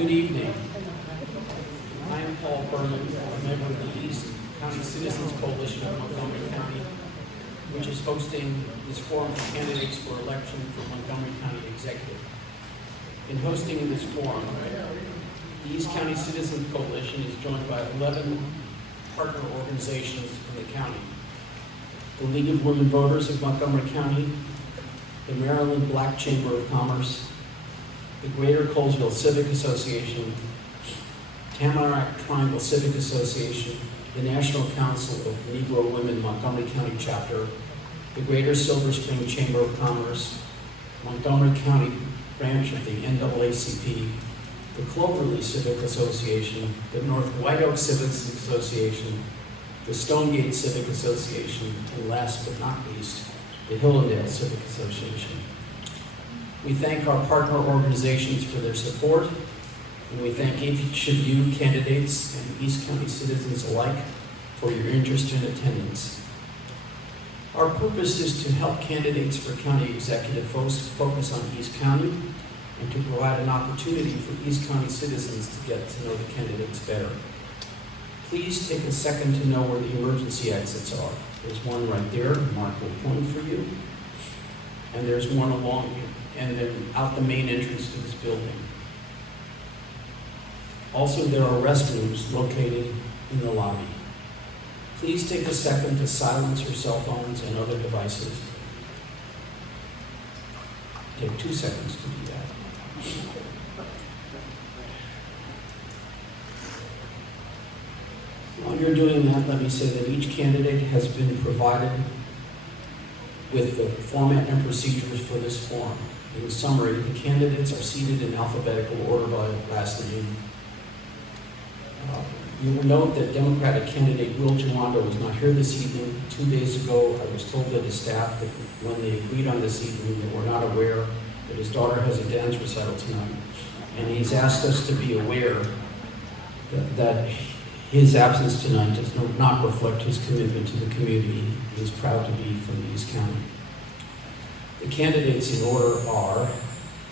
Good evening. I am Paul Berman, a member of the East County Citizens Coalition of Montgomery County, which is hosting this forum for candidates for election for Montgomery County Executive. In hosting this forum, the East County Citizens Coalition is joined by 11 partner organizations in the county. The League of Women Voters of Montgomery County, the Maryland Black Chamber of Commerce, the Greater Colesville Civic Association, Tamarack Triangle Civic Association, the National Council of Negro Women Montgomery County Chapter, the Greater Silver Spring Chamber of Commerce, Montgomery County branch of the NAACP, the Cloverleaf Civic Association, the North White Oak Civic Association, the Stonegate Civic Association, and last but not least, the Hillendale Civic Association. We thank our partner organizations for their support, and we thank each of you, candidates and East County citizens alike, for your interest and attendance. Our purpose is to help candidates for county executive focus on East County and to provide an opportunity for East County citizens to get to know the candidates better. Please take a second to know where the emergency exits are. There's one right there, Mark will point for you. And there's one along, and then out the main entrance to this building. Also, there are restrooms located in the lobby. Please take a second to silence your cell phones and other devices. Take 2 seconds to do that. While you're doing that, let me say that each candidate has been provided with the format and procedures for this forum. In summary, the candidates are seated in alphabetical order by last name. You will note that Democratic candidate Will Jawando was not here this evening. 2 days ago, I was told that his staff that when they agreed on this evening, they were not aware that his daughter has a dance recital tonight. And he's asked us to be aware that his absence tonight does not reflect his commitment to the community. He is proud to be from East County. The candidates in order are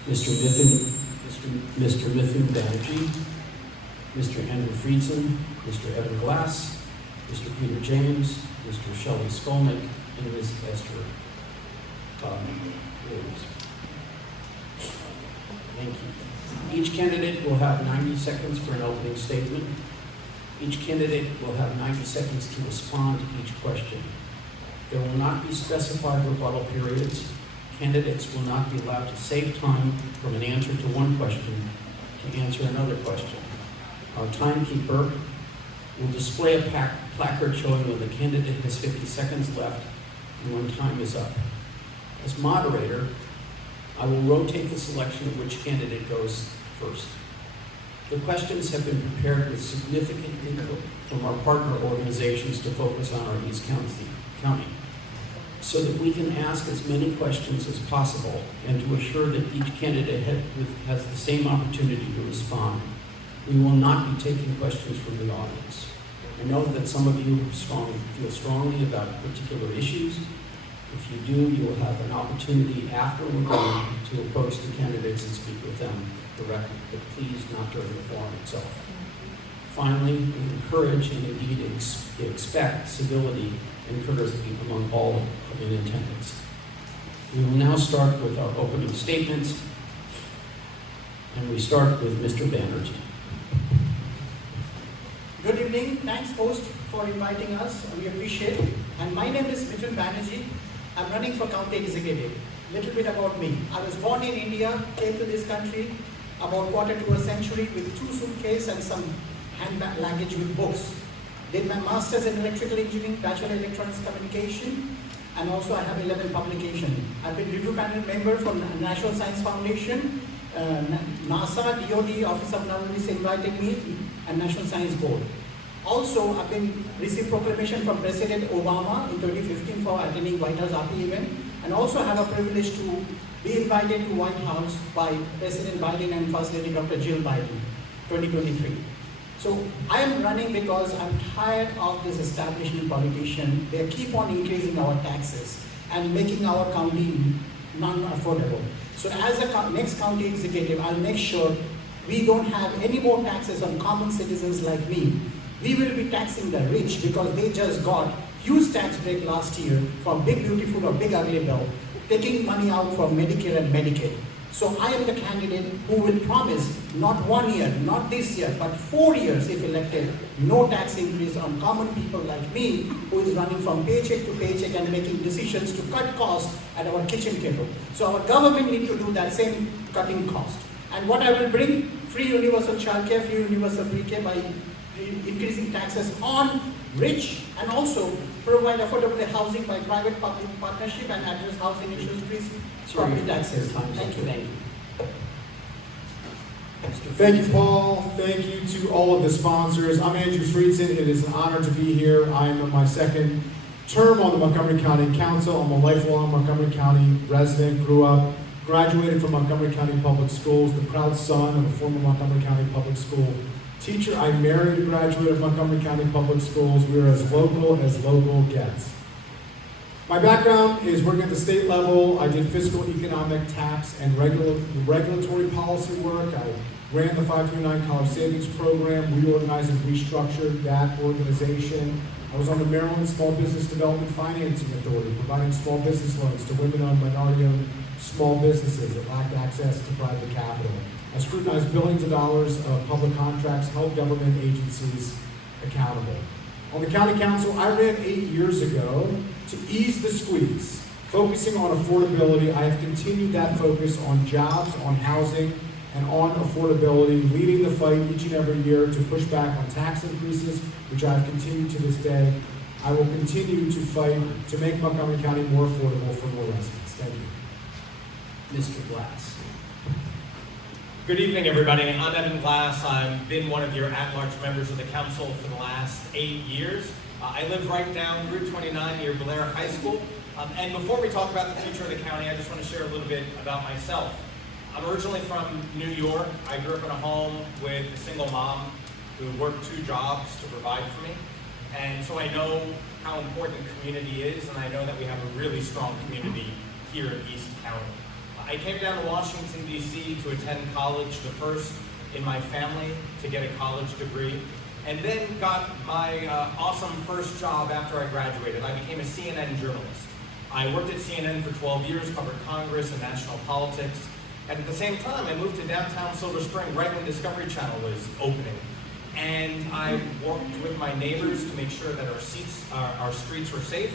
Mr. Mithun Banerjee, Mr. Andrew Friedson, Mr. Evan Glass, Mr. Peter James, Mr. Shelley Skolnick, and Ms. Esther Williams. Thank you. Each candidate will have 90 seconds for an opening statement. Each candidate will have 90 seconds to respond to each question. There will not be specified rebuttal periods. Candidates will not be allowed to save time from an answer to one question to answer another question. Our timekeeper will display a placard showing when the candidate has 50 seconds left and when time is up. As moderator, I will rotate the selection of which candidate goes first. The questions have been prepared with significant input from our partner organizations to focus on our East County, so that we can ask as many questions as possible and to assure that each candidate has the same opportunity to respond. We will not be taking questions from the audience. I know that some of you feel strongly about particular issues. If you do, you will have an opportunity after we're done to approach the candidates and speak with them directly, but please not during the forum itself. Finally, we encourage and indeed expect civility and courtesy among all in attendance. We will now start with our opening statements, and we start with Mr. Banerjee. Good evening. Thanks, host, for inviting us. We appreciate it. And my name is Montgomery County. I'm running for county executive. Little bit about me. I was born in India, came to this country about quarter to a century with 2 suitcases and some handbag luggage with books. Did my master's in electrical engineering, bachelor electronics communication, and also I have 11 publications. I've been review panel member for National Science Foundation, NASA, DOD, Office of Naval Police invited me, and National Science Board. Also, I've been received proclamation from President Obama in 2015 for attending White House RP event, and also have a privilege to be invited to White House by President Biden and First Lady Dr. Jill Biden, 2023. So I am running because I'm tired of this establishment politician. They keep on increasing our taxes and making our county non-affordable. So as a next county executive, I'll make sure we don't have any more taxes on common citizens like me. We will be taxing the rich because they just got huge tax break last year from Big Beautiful or Big Ugly Bill, taking money out from Medicare and Medicaid. So I am the candidate who will promise not 1 year, not this year, but 4 years if elected, no tax increase on common people like me who is running from paycheck to paycheck and making decisions to cut costs at our kitchen table. So our government need to do that same cutting cost. And what I will bring, free universal childcare, free universal pre-K by increasing taxes on rich and also provide affordable housing by private-public partnership and address housing issues, increase property taxes. Thank you. Thank you, Paul. Thank you to all of the sponsors. I'm Andrew Friedson. It is an honor to be here. I'm in my second term on the Montgomery County Council. I'm a lifelong Montgomery County resident, grew up, graduated from Montgomery County Public Schools, the proud son of a former Montgomery County Public School teacher. I married a graduate of Montgomery County Public Schools. We are as local gets. My background is working at the state level. I did fiscal, economic, tax, and regulatory policy work. I ran the 529 College Savings Program, reorganized and restructured that organization. I was on the Maryland Small Business Development Financing Authority, providing small business loans to women-owned, minority-owned small businesses that lacked access to private capital. I scrutinized billions of dollars of public contracts, held government agencies accountable. On the county council, I ran 8 years ago to ease the squeeze, focusing on affordability. I have continued that focus on jobs, on housing, and on affordability, leading the fight each and every year to push back on tax increases, which I have continued to this day. I will continue to fight to make Montgomery County more affordable for more residents. Thank you. Mr. Glass. Good evening, everybody. I'm Evan Glass. I've been one of your at-large members of the council for the last 8 years. I live right down Route 29 near Blair High School. And before we talk about the future of the county, I just want to share a little bit about myself. I'm originally from New York. I grew up in a home with a single mom who worked 2 jobs to provide for me. And so I know how important community is, and I know that we have a really strong community here in East County. I came down to Washington, D.C. to attend college, the first in my family to get a college degree, and then got my awesome first job after I graduated. I became a CNN journalist. I worked at CNN for 12 years, covered Congress and national politics, and at the same time I moved to downtown Silver Spring right when Discovery Channel was opening. And I worked with my neighbors to make sure that our streets were safe,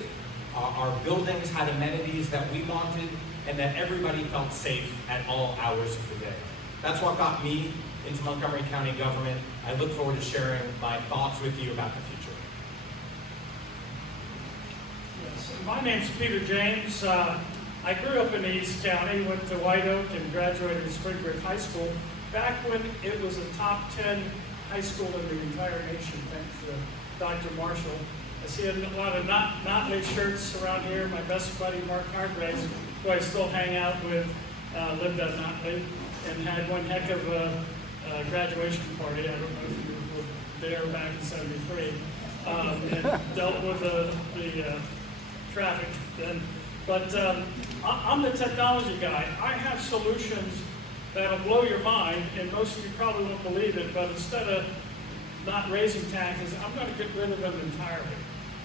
our buildings had amenities that we wanted, and that everybody felt safe at all hours of the day. That's what got me into Montgomery County government. I look forward to sharing my thoughts with you about the future. Yes, my name's Peter James. I grew up in East County, went to White Oak and graduated Spring Creek High School back when it was a top 10 high school in the entire nation, thanks to Dr. Marshall. I see a lot of Notley shirts around here. My best buddy, Mark Hargraves, who I still hang out with, lived at Notley and had one heck of a graduation party. I don't know if you were there back in '73, and dealt with the traffic then. But I'm the technology guy. I have solutions that'll blow your mind, and most of you probably won't believe it, but instead of not raising taxes, I'm going to get rid of them entirely.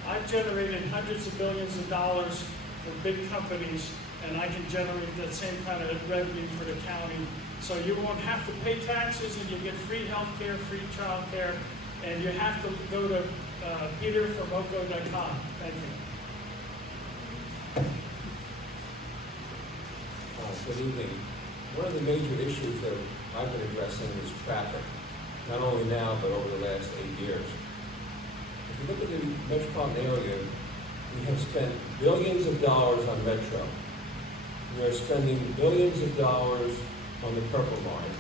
I've generated hundreds of billions of dollars for big companies, and I can generate that same kind of revenue for the county. So you won't have to pay taxes, and you get free health care, free child care, and you have to go to peterformoco.com. Thank you. Good evening. One of the major issues that I've been addressing is traffic, not only now, but over the last 8 years. If you look at the metropolitan area, we have spent billions of dollars on Metro. We are spending billions of dollars on the Purple Line.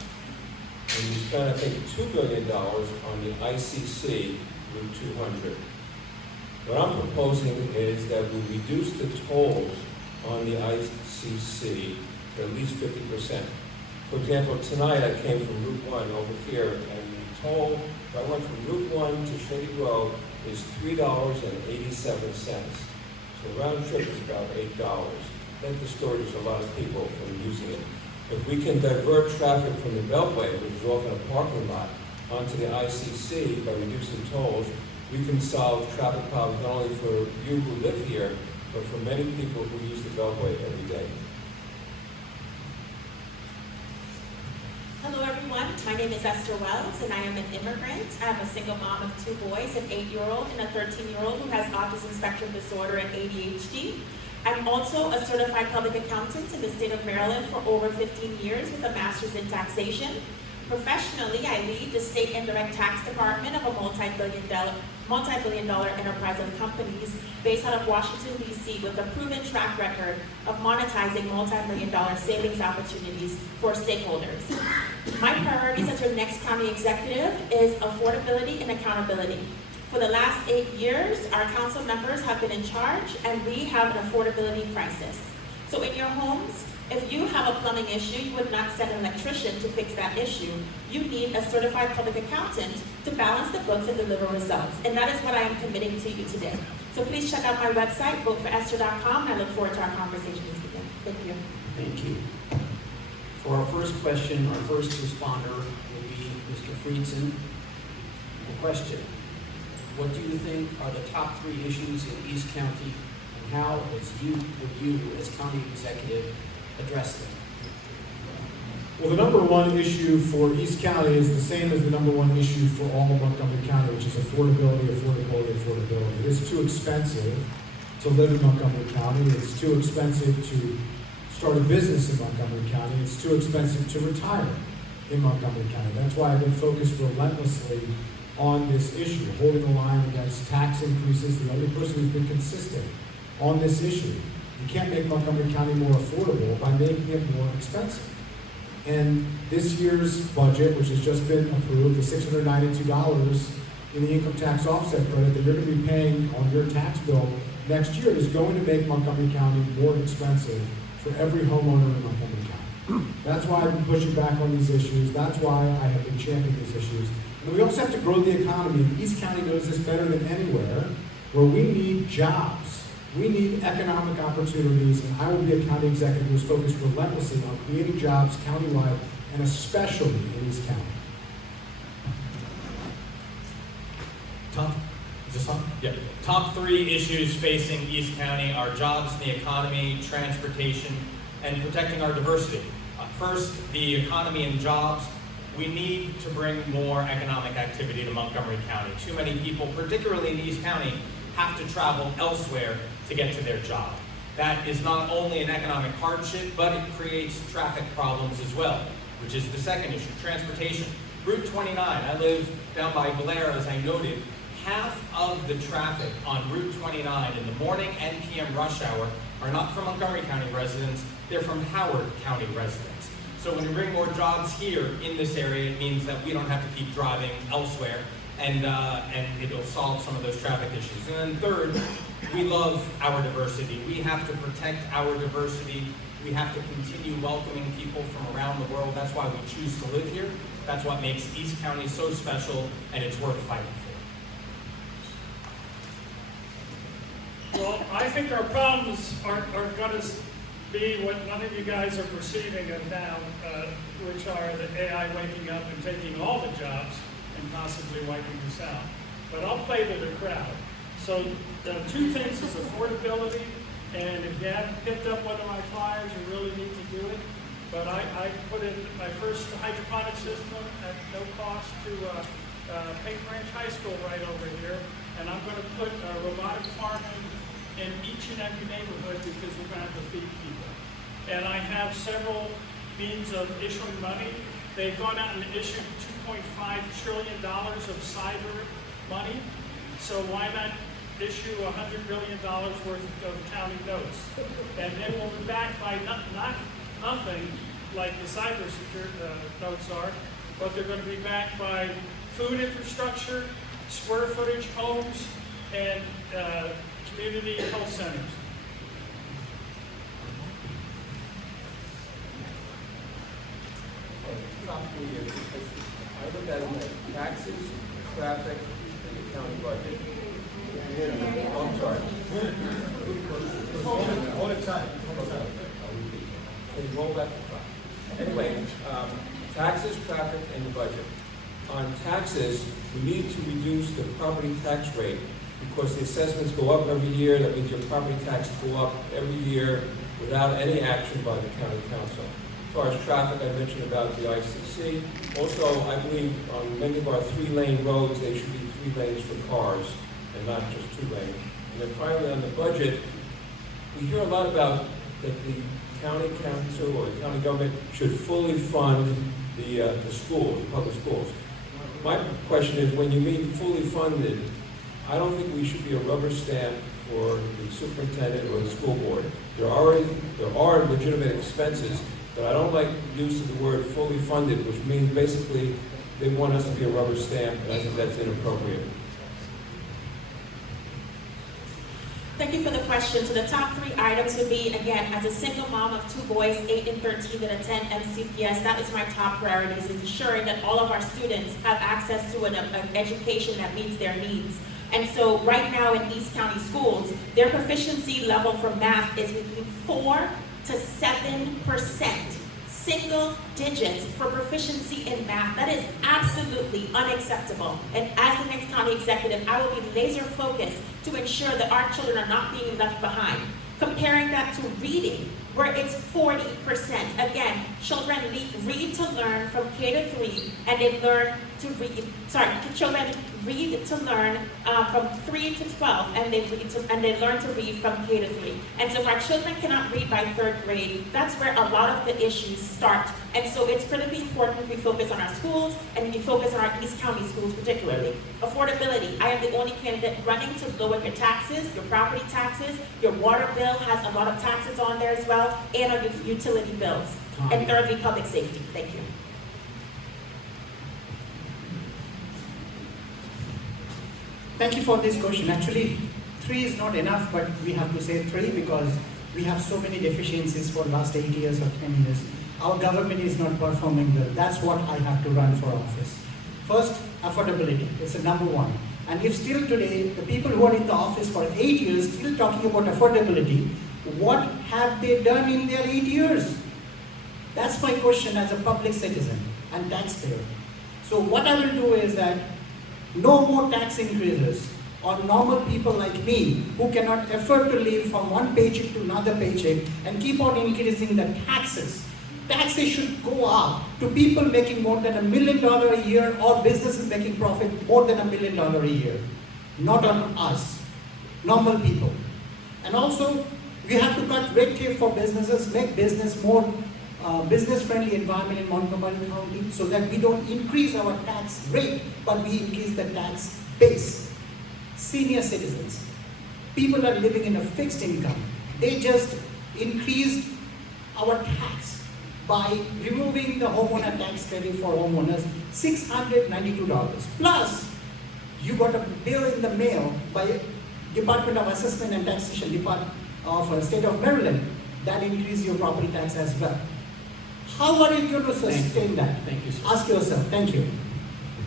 And we spent, I think, $2 billion on the ICC Route 200. What I'm proposing is that we reduce the tolls on the ICC to at least 50%. For example, tonight I came from Route 1 over here, and the toll, if I went from Route 1 to Shady Grove, is $3.87. So the round trip is about $8. That discourages a lot of people from using it. If we can divert traffic from the Beltway, which is often a parking lot, onto the ICC by reducing tolls, we can solve traffic problems not only for you who live here, but for many people who use the Beltway every day. Hello everyone, my name is Esther Wells and I am an immigrant. I'm a single mom of 2 boys, an 8-year-old and a 13-year-old who has autism spectrum disorder and ADHD. I'm also a certified public accountant in the state of Maryland for over 15 years with a master's in taxation. Professionally, I lead the state indirect tax department of a multi-billion dollar enterprise of companies based out of Washington, D.C. with a proven track record of monetizing multi-million dollar savings opportunities for stakeholders. My priorities as your next county executive is affordability and accountability. For the last 8 years, our council members have been in charge and we have an affordability crisis. So in your homes, if you have a plumbing issue, you would not send an electrician to fix that issue. You need a certified public accountant to balance the books and deliver results. And that is what I am committing to you today. So please check out my website, voteforesther.com, and I look forward to our conversation this evening. Thank you. Thank you. For our first question, our first responder will be Mr. Friedson. The question: what do you think are the top 3 issues in East County, and how would you as county executive address them? Well, the number one issue for East County is the same as the number one issue for all of Montgomery County, which is affordability. It's too expensive to live in Montgomery County. It's too expensive to start a business in Montgomery County. It's too expensive to retire in Montgomery County. That's why I've been focused relentlessly on this issue, holding the line against tax increases. The only person who's been consistent on this issue. You can't make Montgomery County more affordable by making it more expensive. And this year's budget, which has just been approved, the $692 in the income tax offset credit that you're going to be paying on your tax bill next year is going to make Montgomery County more expensive for every homeowner in Montgomery County. That's why I've been pushing back on these issues. That's why I have been championing these issues. And we also have to grow the economy. And East County knows this better than anywhere, where we need jobs. We need economic opportunities, and I will be a county executive who is focused relentlessly on creating jobs countywide, and especially in East County. Top 3 issues facing East County are jobs, the economy, transportation, and protecting our diversity. First, the economy and jobs. We need to bring more economic activity to Montgomery County. Too many people, particularly in East County, have to travel elsewhere to get to their job. That is not only an economic hardship, but it creates traffic problems as well, which is the second issue, transportation. Route 29, I live down by Blair, as I noted. Half of the traffic on Route 29 in the morning and PM rush hour are not from Montgomery County residents, they're from Howard County residents. So when you bring more jobs here in this area, it means that we don't have to keep driving elsewhere, and it'll solve some of those traffic issues. And then third, we love our diversity. We have to protect our diversity. We have to continue welcoming people from around the world. That's why we choose to live here. That's what makes East County so special, and it's worth fighting for. Well, I think our problems are going to be what none of you guys are perceiving of now, which are the AI waking up and taking all the jobs and possibly wiping us out. But I'll play to the crowd. So the 2 things is affordability, and if you haven't picked up one of my flyers, you really need to do it. But I put in my first hydroponic system at no cost to Paint Branch High School right over here, and I'm going to put robotic farming in each and every neighborhood because we're going to have to feed people. And I have several means of issuing money. They've gone out and issued $2.5 trillion of cyber money. So why not issue $100 billion worth of county notes? And then we'll be backed by not nothing like the cyber notes are, but they're going to be backed by food infrastructure, square footage homes, and community health centers. Top 3 issues. I look at them as taxes, traffic, and the county budget. Oh, I'm sorry. Hold it tight. Can you roll back the clock? Anyway, taxes, traffic, and the budget. On taxes, we need to reduce the property tax rate because the assessments go up every year. That means your property taxes go up every year without any action by the county council. As far as traffic, I mentioned about the ICC. Also, I believe on many of our 3-lane roads, they should be 3 lanes for cars and not just 2 lanes. And then finally, on the budget, we hear a lot about that the county council or the county government should fully fund the schools, the public schools. My question is, when you mean fully funded, I don't think we should be a rubber stamp for the superintendent or the school board. There are legitimate expenses, but I don't like the use of the word fully funded, which means basically they want us to be a rubber stamp, and I think that's inappropriate. Thank you for the question. So the top 3 items would be, again, as a single mom of 2 boys, 8 and 13, that attend MCPS, that is my top priorities, is ensuring that all of our students have access to an education that meets their needs. And so right now in East County schools, their proficiency level for math is between 4 to 7%. Single digits for proficiency in math. That is absolutely unacceptable. And as the next county executive, I will be laser focused to ensure that our children are not being left behind. Comparing that to reading, where it's 40%. Again, children read to learn from K to 3, and they learn to read, children read to learn from 3 to 12, and they learn to read from K to 3. And so if our children cannot read by 3rd grade, that's where a lot of the issues start. And so it's critically important we focus on our schools, and we focus on our East County schools particularly. Affordability, I am the only candidate running to lower your taxes, your property taxes, your water bill has a lot of taxes on there as well, and our utility bills. And thirdly, public safety. Thank you. Thank you for this question. Actually, 3 is not enough, but we have to say 3 because we have so many deficiencies for the last 8 years or 10 years. Our government is not performing well. That's what I have to run for office. First, affordability. It's the number 1. And if still today, the people who are in the office for 8 years still talking about affordability, what have they done in their 8 years? That's my question as a public citizen and taxpayer. So what I will do is that no more tax increases on normal people like me who cannot afford to live from one paycheck to another paycheck and keep on increasing the taxes. Taxes should go up to people making more than $1 million a year or businesses making profit more than $1 million a year. Not on us, normal people. And also, we have to cut red tape for businesses, make business more business-friendly environment in Montgomery County so that we don't increase our tax rate, but we increase the tax base. Senior citizens, people are living in a fixed income. They just increased our tax by removing the homeowner tax credit for homeowners, $692. Plus, you got a bill in the mail by Department of Assessment and Taxation Department of State of Maryland that increased your property tax as well. How are you going to sustain that? Thank you, sir. Ask yourself. Thank you.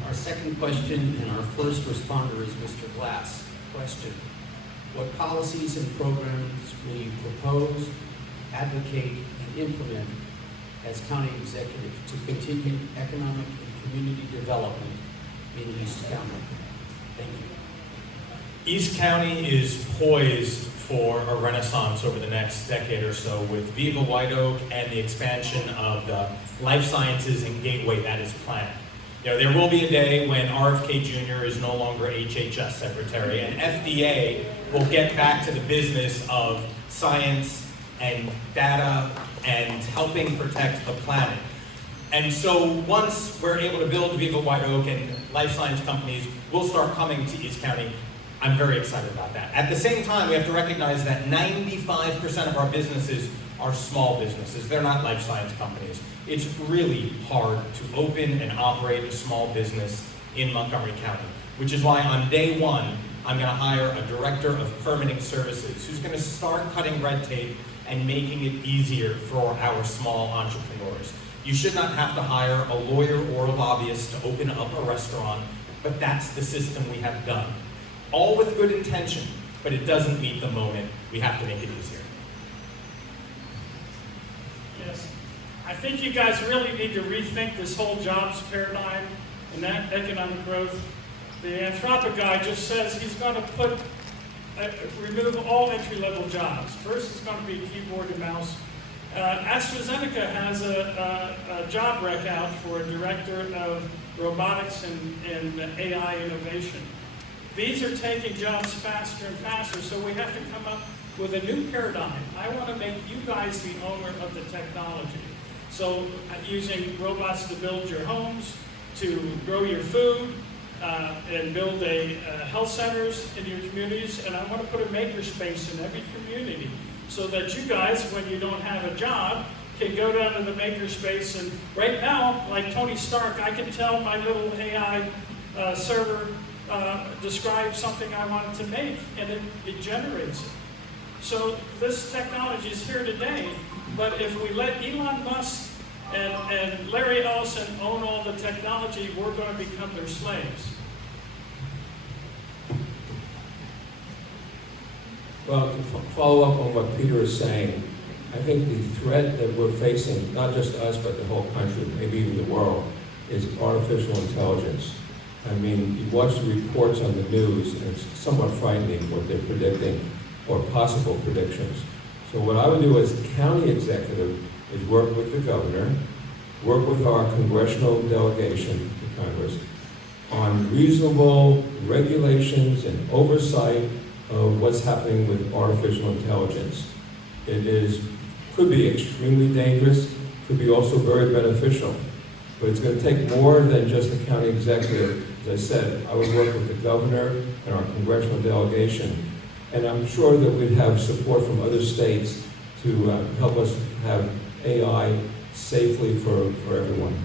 Our second question and our first responder is Mr. Glass. Question: what policies and programs will you propose, advocate, and implement as county executive to continue economic and community development in East County? Thank you. East County is poised for a renaissance over the next decade or so with Viva White Oak and the expansion of the life sciences and gateway that is planned. You know, there will be a day when RFK Jr. is no longer HHS Secretary, and FDA will get back to the business of science and data and helping protect the planet. And so once we're able to build Viva White Oak and life science companies will start coming to East County, I'm very excited about that. At the same time, we have to recognize that 95% of our businesses are small businesses. They're not life science companies. It's really hard to open and operate a small business in Montgomery County, which is why on day 1, I'm going to hire a director of permitting services who's going to start cutting red tape and making it easier for our small entrepreneurs. You should not have to hire a lawyer or a lobbyist to open up a restaurant, but that's the system we have done. All with good intention, but it doesn't meet the moment. We have to make it easier. Yes, I think you guys really need to rethink this whole jobs paradigm and that economic growth. The Anthropic guy just says he's going to remove all entry-level jobs. First, it's going to be keyboard and mouse. AstraZeneca has a job rec out for a director of robotics and AI innovation. These are taking jobs faster and faster, so we have to come up with a new paradigm. I want to make you guys the owner of the technology. So using robots to build your homes, to grow your food, and build health centers in your communities, and I want to put a makerspace in every community so that you guys, when you don't have a job, can go down to the makerspace. And right now, like Tony Stark, I can tell my little AI server describe something I want it to make, and it generates it. So this technology is here today, but if we let Elon Musk and Larry Ellison own all the technology, we're going to become their slaves. Well, to follow up on what Peter is saying, I think the threat that we're facing, not just us, but the whole country, maybe even the world, is artificial intelligence. I mean, you watch the reports on the news, and it's somewhat frightening what they're predicting, or possible predictions. So what I would do as county executive is work with the governor, work with our congressional delegation to Congress on reasonable regulations and oversight of what's happening with artificial intelligence. Could be extremely dangerous, could be also very beneficial, but it's going to take more than just a county executive. As I said, I would work with the governor and our congressional delegation, and I'm sure that we'd have support from other states to help us have AI safely for everyone.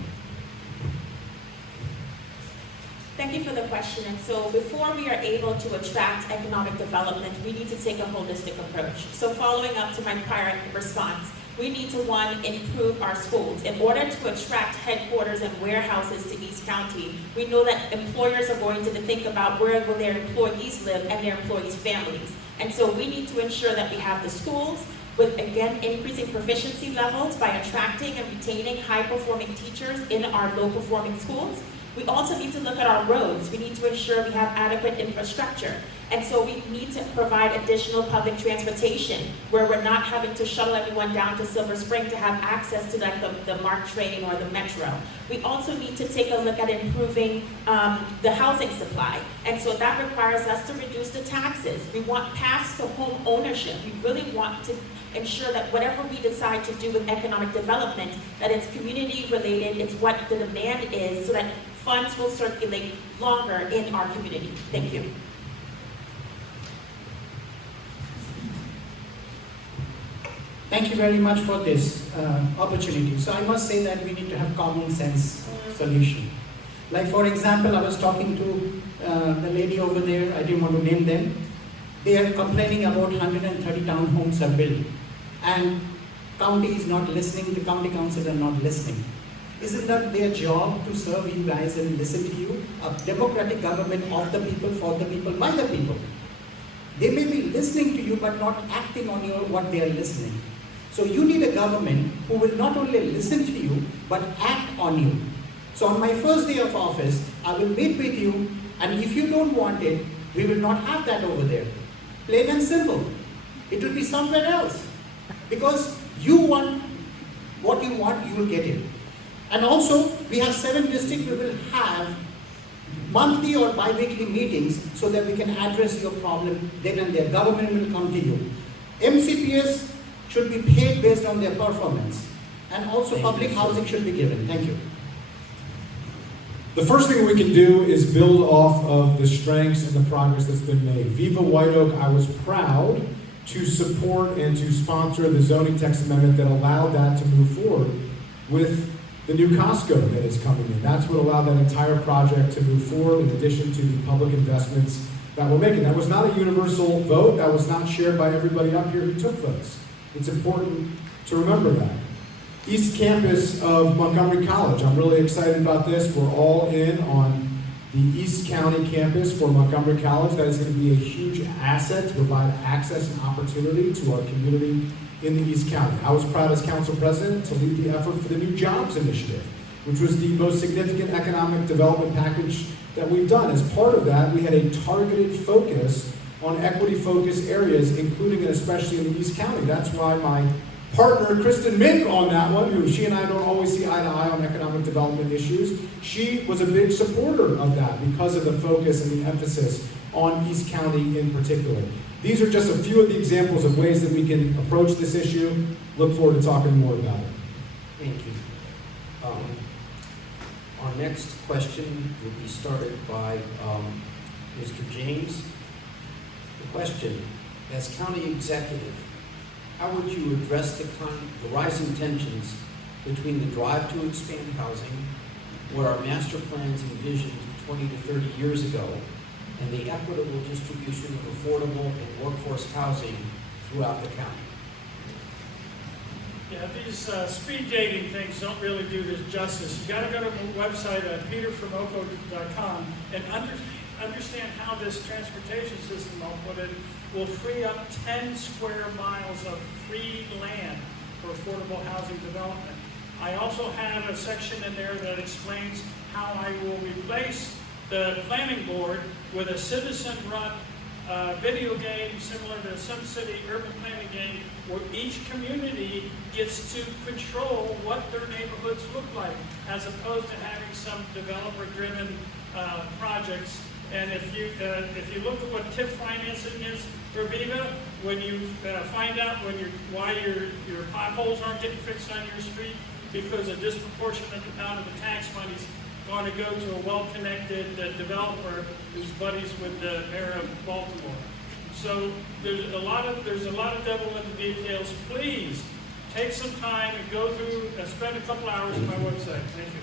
Thank you for the question. And so before we are able to attract economic development, we need to take a holistic approach. So following up to my prior response, we need to, one, improve our schools. In order to attract headquarters and warehouses to East County, we know that employers are going to think about where will their employees live and their employees' families. And so we need to ensure that we have the schools with, again, increasing proficiency levels by attracting and retaining high-performing teachers in our low-performing schools. We also need to look at our roads. We need to ensure we have adequate infrastructure. And so we need to provide additional public transportation where we're not having to shuttle everyone down to Silver Spring to have access to like the MARC train or the metro. We also need to take a look at improving the housing supply. And so that requires us to reduce the taxes. We want paths to home ownership. We really want to ensure that whatever we decide to do with economic development, that it's community related, it's what the demand is, so that funds will circulate longer in our community. Thank you. Thank you very much for this opportunity. So I must say that we need to have common sense solution. Like for example, I was talking to the lady over there, I didn't want to name them. They are complaining about 130 townhomes are built. And county is not listening, the county councils are not listening. Isn't that their job to serve you guys and listen to you? A democratic government of the people, for the people, by the people. They may be listening to you but not acting on what they are listening. So you need a government who will not only listen to you but act on you. So on my first day of office, I will meet with you, and if you don't want it, we will not have that over there. Plain and simple. It will be somewhere else. Because you want what you want, you will get it. And also, we have 7 districts, we will have monthly or bi-weekly meetings so that we can address your problem then and there. Government will come to you. MCPS should be paid based on their performance. And also public housing should be given. Thank you. The first thing we can do is build off of the strengths and the progress that's been made. Viva White Oak, I was proud to support and to sponsor the zoning text amendment that allowed that to move forward with the new Costco that is coming in. That's what allowed that entire project to move forward in addition to the public investments that we're making. That was not a universal vote. That was not shared by everybody up here who took votes. It's important to remember that. East Campus of Montgomery College. I'm really excited about this. We're all in on the East County campus for Montgomery College. That is going to be a huge asset to provide access and opportunity to our community in the East County. I was proud as council president to lead the effort for the New Jobs Initiative, which was the most significant economic development package that we've done. As part of that, we had a targeted focus on equity-focused areas, including and especially in the East County. That's why my partner, Kristen Mink, on that one, who she and I don't always see eye to eye on economic development issues, she was a big supporter of that because of the focus and the emphasis on East County in particular. These are just a few of the examples of ways that we can approach this issue. Look forward to talking more about it. Thank you. Our next question will be started by Mr. James. The question, as county executive, how would you address the rising tensions between the drive to expand housing, what our master plans envisioned 20 to 30 years ago, and the equitable distribution of affordable and workforce housing throughout the county? Yeah, these speed dating things don't really do this justice. You got to go to the website at peterfromocomd.com and understand how this transportation system, I'll put it, will free up 10 square miles of free land for affordable housing development. I also have a section in there that explains how I will replace the planning board with a citizen-run video game similar to Sun City urban planning game, where each community gets to control what their neighborhoods look like, as opposed to having some developer-driven projects. And if you look at what TIF financing is for Viva, when you find out why your potholes aren't getting fixed on your street, because a disproportionate amount of the tax money's going to go to a well-connected developer who's buddies with the mayor of Baltimore. So there's a lot of devil in the details. Please take some time and go through and spend a couple hours on my website. Thank you.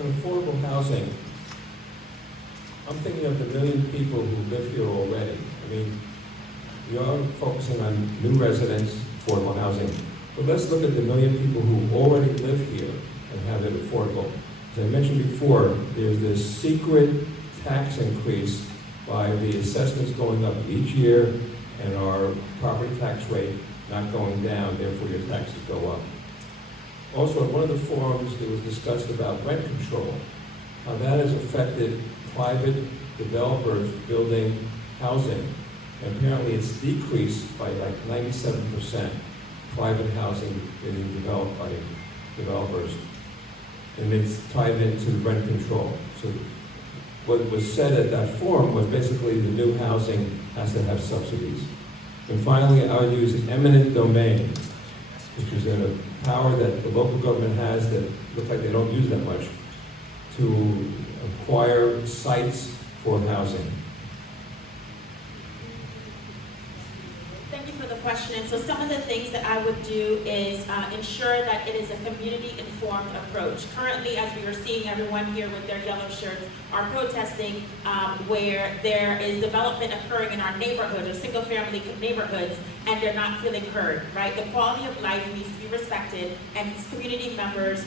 On affordable housing, I'm thinking of the million people who live here already. I mean, we are focusing on new residents, affordable housing. But let's look at the million people who already live here and have it affordable. As I mentioned before, there's this secret tax increase by the assessments going up each year and our property tax rate not going down, therefore your taxes go up. Also, at one of the forums, it was discussed about rent control, how that has affected private developers building housing. And apparently it's decreased by like 97%. Private housing being developed by developers, and it's tied into rent control. So what was said at that forum was basically the new housing has to have subsidies. And finally, I would use eminent domain, which is a power that the local government has that look like they don't use that much, to acquire sites for housing. For the question. And so some of the things that I would do is ensure that it is a community-informed approach. Currently, as we are seeing everyone here with their yellow shirts, are protesting where there is development occurring in our neighborhoods or single-family neighborhoods, and they're not feeling heard, right? The quality of life needs to be respected, and community members'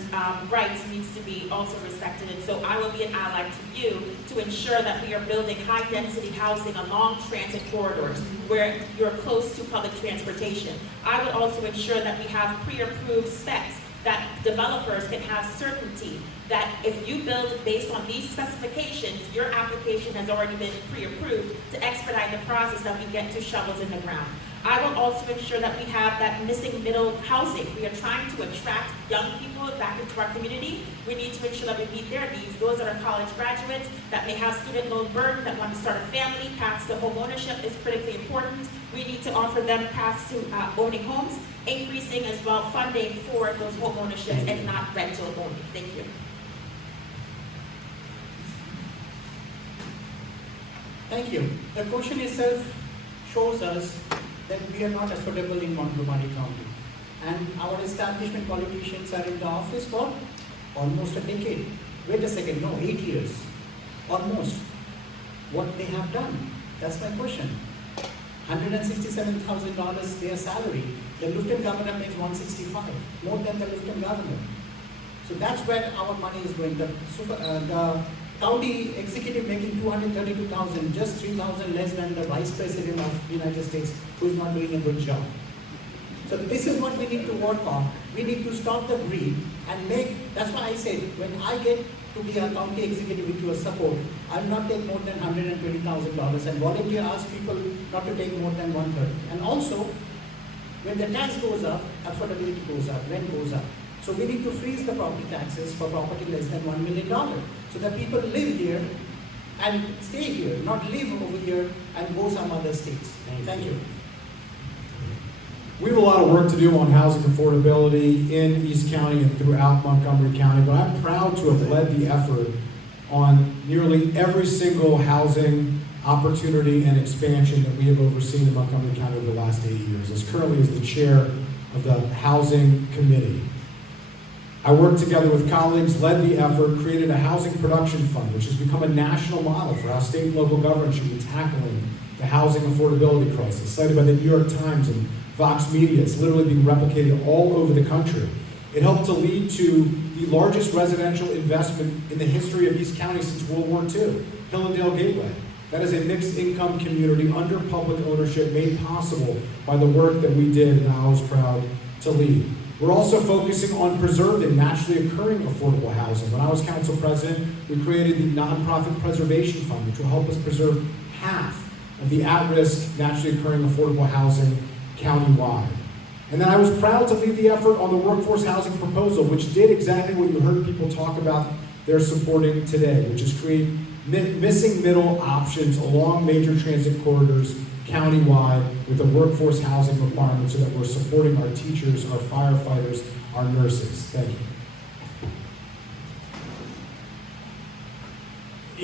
rights needs to be also respected. And so I will be an ally to you to ensure that we are building high-density housing along transit corridors where you're close to public transportation. I would also ensure that we have pre-approved specs that developers can have certainty that if you build based on these specifications, your application has already been pre-approved to expedite the process that we get to shovels in the ground. I will also ensure that we have that missing middle housing. We are trying to attract young people back into our community. We need to ensure that we meet their needs. Those that are college graduates that may have student loan burden, that want to start a family, paths to home ownership is critically important. We need to offer them paths to owning homes, increasing as well funding for those home ownerships and not rental only. Thank you. Thank you. The question itself shows us that we are not affordable in Montgomery County. And our establishment politicians are in the office for almost a decade. Wait a second, no, 8 years. Almost. What they have done? That's my question. $167,000 their salary. The Lieutenant Governor makes $165,000, more than the Lieutenant Governor. So that's where our money is going. The county executive making $232,000, just $3,000 less than the vice president of the United States, who is not doing a good job. So this is what we need to work on. We need to stop the greed and that's why I said, when I get to be a county executive with your support, I will not take more than $120,000 and volunteer ask people not to take more than 1/3. And also, when the tax goes up, affordability goes up, rent goes up. So we need to freeze the property taxes for property less than $1 million so that people live here and stay here, not live over here and go some other states. Thank you. We have a lot of work to do on housing affordability in East County and throughout Montgomery County, but I'm proud to have led the effort on nearly every single housing opportunity and expansion that we have overseen in Montgomery County over the last 8 years, as currently as the chair of the Housing Committee. I worked together with colleagues, led the effort, created a housing production fund, which has become a national model for how state and local governments should be tackling the housing affordability crisis, cited by the New York Times and Vox Media. It's literally being replicated all over the country. It helped to lead to the largest residential investment in the history of East County since World War II, Hillendale Gateway. That is a mixed income community under public ownership made possible by the work that we did and I was proud to lead. We're also focusing on preserving naturally occurring affordable housing. When I was council president, we created the Nonprofit Preservation Fund, which will help us preserve half of the at-risk naturally occurring affordable housing countywide. And then I was proud to lead the effort on the workforce housing proposal, which did exactly what you heard people talk about they're supporting today, which is create missing middle options along major transit corridors countywide with a workforce housing requirement so that we're supporting our teachers, our firefighters, our nurses. Thank you.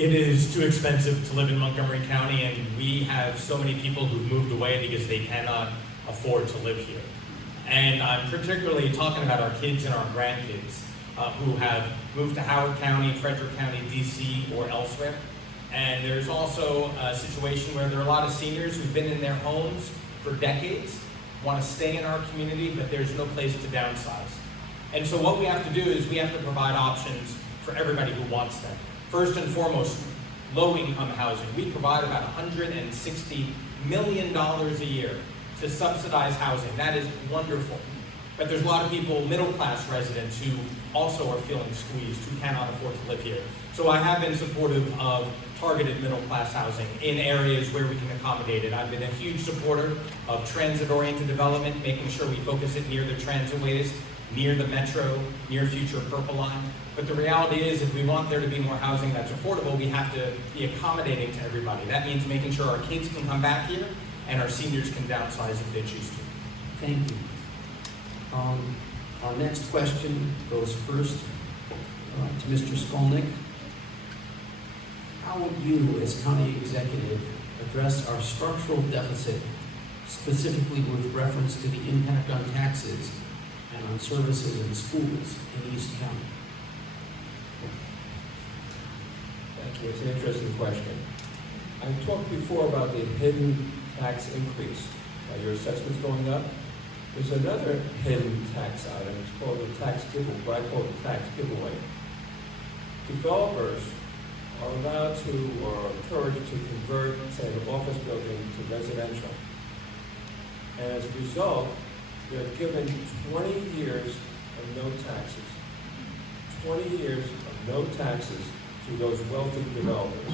It is too expensive to live in Montgomery County, and we have so many people who've moved away because they cannot afford to live here. And I'm particularly talking about our kids and our grandkids who have moved to Howard County, Frederick County, DC, or elsewhere. And there's also a situation where there are a lot of seniors who've been in their homes for decades, want to stay in our community, but there's no place to downsize. And so what we have to do is we have to provide options for everybody who wants them. First and foremost, low-income housing. We provide about $160 million a year to subsidize housing. That is wonderful. But there's a lot of people, middle-class residents, who also are feeling squeezed, who cannot afford to live here. So I have been supportive of targeted middle-class housing in areas where we can accommodate it. I've been a huge supporter of transit-oriented development, making sure we focus it near the transitways, near the metro, near future Purple Line. But the reality is, if we want there to be more housing that's affordable, we have to be accommodating to everybody. That means making sure our kids can come back here and our seniors can downsize if they choose to. Thank you. Our next question goes first to Mr. Skolnick. How would you, as county executive, address our structural deficit, specifically with reference to the impact on taxes and on services in schools in East County? Thank you. It's an interesting question. I talked before about the hidden tax increase. Your assessment's going up. There's another hidden tax item. It's called the tax giveaway, what I call the tax giveaway. Developers are allowed to or encouraged to convert, say, an office building to residential. And as a result, they're given 20 years of no taxes. 20 years of no taxes to those wealthy developers.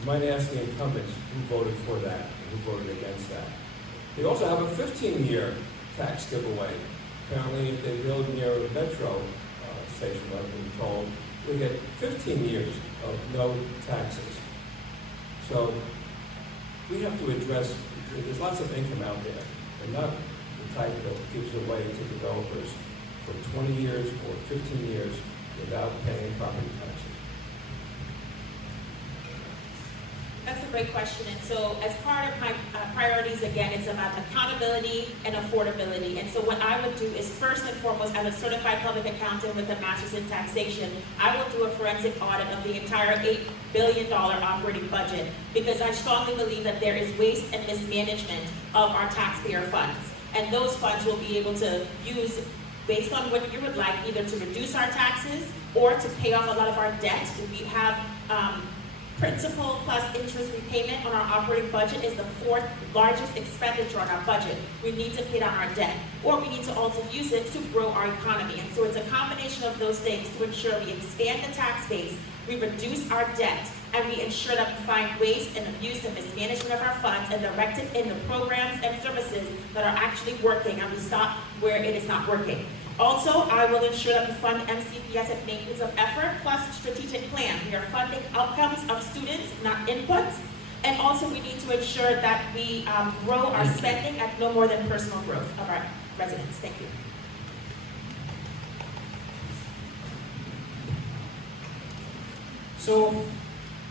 You might ask the incumbents who voted for that and who voted against that. They also have a 15-year tax giveaway. Apparently, if they build near a metro station, I've been told, they get 15 years of no taxes. So we have to address, there's lots of income out there, and not the type that gives away to developers for 20 years or 15 years without paying property taxes. That's a great question. And so as part of my priorities, again, it's about accountability and affordability. And so what I would do is, first and foremost, as a certified public accountant with a master's in taxation, I will do a forensic audit of the entire $8 billion operating budget, because I strongly believe that there is waste and mismanagement of our taxpayer funds. And those funds will be able to use, based on what you would like, either to reduce our taxes or to pay off a lot of our debt. We have Principal plus interest repayment on our operating budget is the fourth largest expenditure on our budget. We need to pay down our debt, or we need to also use it to grow our economy. And so it's a combination of those things to ensure we expand the tax base, we reduce our debt, and we ensure that we find waste and abuse and mismanagement of our funds and direct it in the programs and services that are actually working, and we stop where it is not working. Also, I will ensure that we fund MCPS at maintenance of effort plus strategic plan. We are funding outcomes of students, not inputs. And also we need to ensure that we grow our spending at no more than personal growth of our residents. Thank you. So,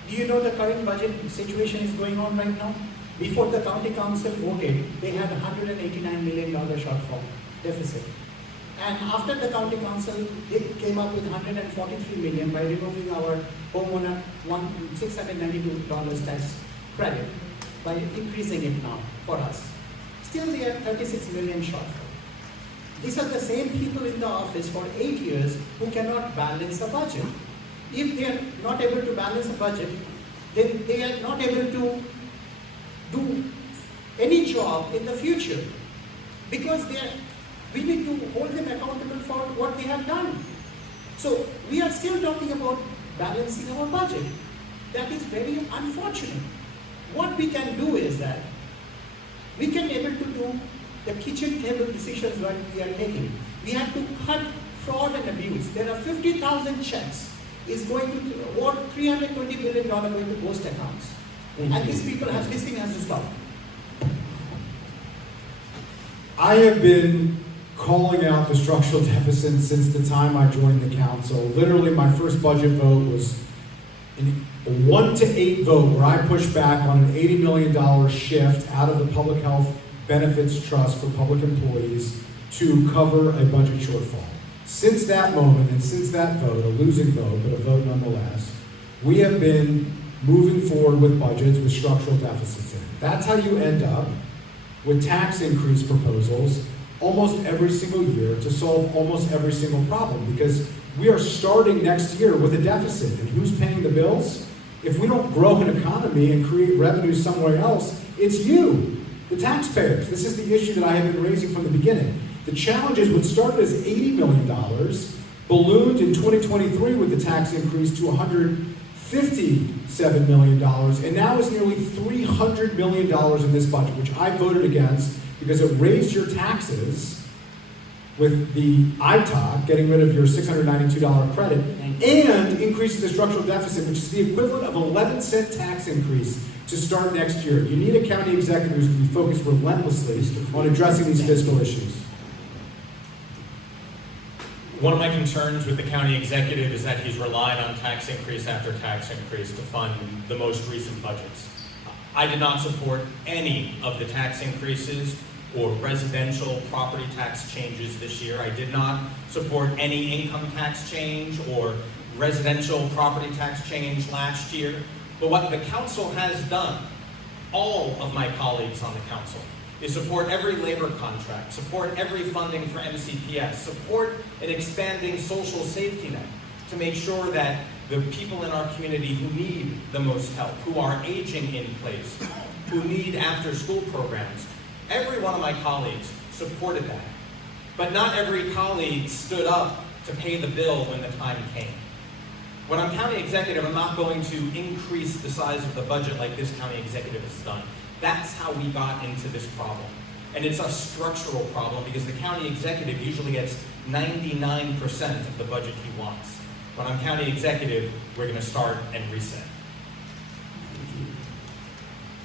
do you know the current budget situation is going on right now? Before the county council voted, they had $189 million shortfall deficit. And after the county council, they came up with $143 million by removing our homeowner $692 tax credit by increasing it now for us. Still they are $36 million shortfall. These are the same people in the office for 8 years who cannot balance a budget. If they are not able to balance a budget, then they are not able to do any job in the future because we need to hold them accountable for what they have done. So we are still talking about balancing our budget. That is very unfortunate. What we can do is that we can able to do the kitchen table decisions that we are taking. We have to cut fraud and abuse. There are 50,000 checks is going to award $320 billion going to ghost accounts. And these people this thing has to stop. I have been calling out the structural deficit since the time I joined the council. Literally, my first budget vote was a 1-to-8 vote where I pushed back on an $80 million shift out of the Public Health Benefits Trust for public employees to cover a budget shortfall. Since that moment and since that vote, a losing vote, but a vote nonetheless, we have been moving forward with budgets with structural deficits in it. That's how you end up with tax increase proposals almost every single year to solve almost every single problem, because we are starting next year with a deficit. And who's paying the bills? If we don't grow an economy and create revenue somewhere else, it's you, the taxpayers. This is the issue that I have been raising from the beginning. The challenge is what started as $80 million, ballooned in 2023 with the tax increase to $157 million, and now is nearly $300 million in this budget, which I voted against because it raised your taxes with the ITOC, getting rid of your $692 credit, and increases the structural deficit, which is the equivalent of 11-cent tax increase to start next year. You need a county executive who's going to be focused relentlessly on addressing these fiscal issues. One of my concerns with the county executive is that he's relied on tax increase after tax increase to fund the most recent budgets. I did not support any of the tax increases or residential property tax changes this year. I did not support any income tax change or residential property tax change last year. But what the council has done, all of my colleagues on the council, is support every labor contract, support every funding for MCPS, support an expanding social safety net to make sure that the people in our community who need the most help, who are aging in place, who need after-school programs, every one of my colleagues supported that. But not every colleague stood up to pay the bill when the time came. When I'm county executive, I'm not going to increase the size of the budget like this county executive has done. That's how we got into this problem. And it's a structural problem because the county executive usually gets 99% of the budget he wants. When I'm county executive, we're going to start and reset.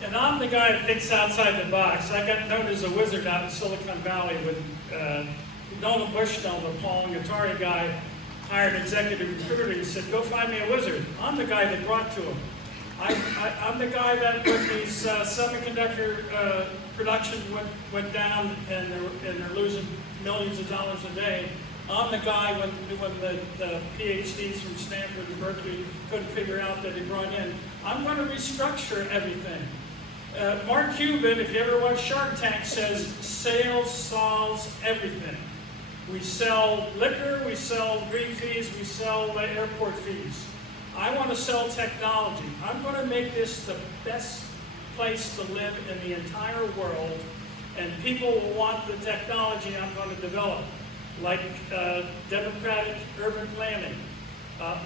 And I'm the guy that thinks outside the box. I got known as a wizard out in Silicon Valley when Donald Bushnell, the Paul Guattari guy, hired an executive recruiter. He said, go find me a wizard. I'm the guy that brought to him. I'm the guy that when these semiconductor production went down and they're losing millions of dollars a day. I'm the guy when the PhDs from Stanford and Berkeley couldn't figure out that he brought in. I'm going to restructure everything. Mark Cuban, if you ever watch Shark Tank, says sales solves everything. We sell liquor, we sell green fees, we sell airport fees. I want to sell technology. I'm going to make this the best place to live in the entire world, and people will want the technology I'm going to develop, like democratic urban planning,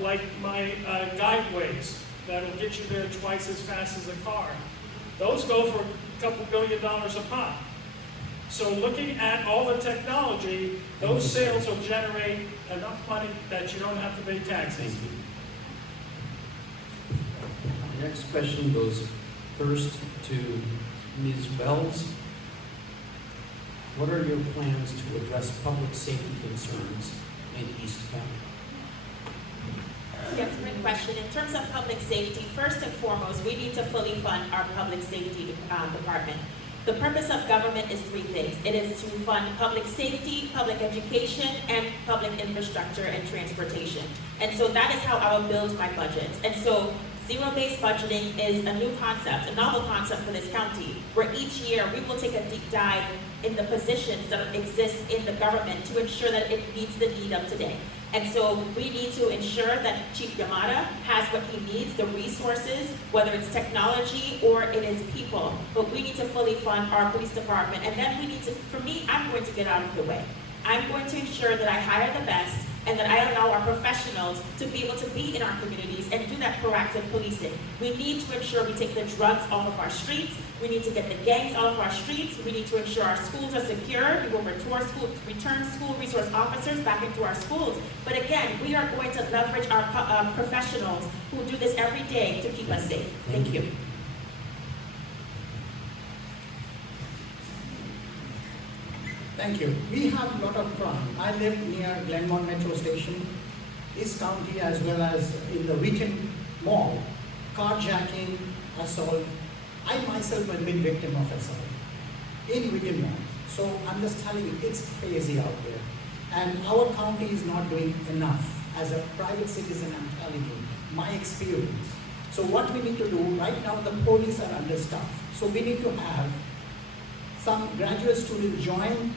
like my guideways that'll get you there twice as fast as a car. Those go for a couple $2 billion a pop. So looking at all the technology, those sales will generate enough money that you don't have to pay taxes. Next question goes first to Ms. Wells. What are your plans to address public safety concerns in East County? Yes, great question. In terms of public safety, first and foremost, we need to fully fund our public safety department. The purpose of government is three things. It is to fund public safety, public education, and public infrastructure and transportation. And so that is how I will build my budgets. And so zero-based budgeting is a new concept, a novel concept for this county, where each year we will take a deep dive in the positions that exist in the government to ensure that it meets the need of today. And so we need to ensure that Chief Yamada has what he needs, the resources, whether it's technology or it is people. But we need to fully fund our police department. And then we need to, for me, I'm going to get out of the way. I'm going to ensure that I hire the best and that I allow our professionals to be able to be in our communities and do that proactive policing. We need to ensure we take the drugs off of our streets. We need to get the gangs off of our streets. We need to ensure our schools are secure. We will return school resource officers back into our schools. But again, we are going to leverage our professionals who do this every day to keep us safe. Thank you. Thank you. We have a lot of crime. I live near Glenmont Metro Station, East County, as well as in the Wheaton Mall. Carjacking, assault. I myself have been victim of assault in Wheaton Mall. So I'm just telling you, it's crazy out there. And our county is not doing enough. As a private citizen, I'm telling you, my experience. So what we need to do, right now the police are understaffed. So we need to have some graduate students join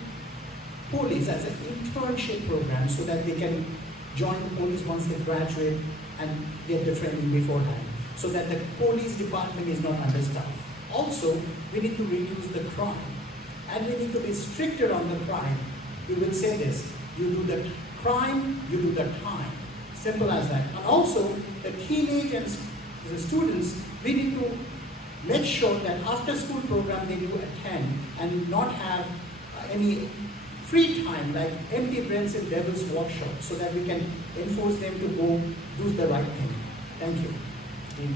police as an internship program so that they can join the police once they graduate and get the training beforehand, so that the police department is not understaffed. Also, we need to reduce the crime, and we need to be stricter on the crime. We will say this: you do the crime, you do the time. Simple as that. And also, the teenage and the students, we need to make sure that after school program they do attend and not have any free time like empty brains in devil's workshop, so that we can enforce them to go do the right thing. Thank you. Thank you.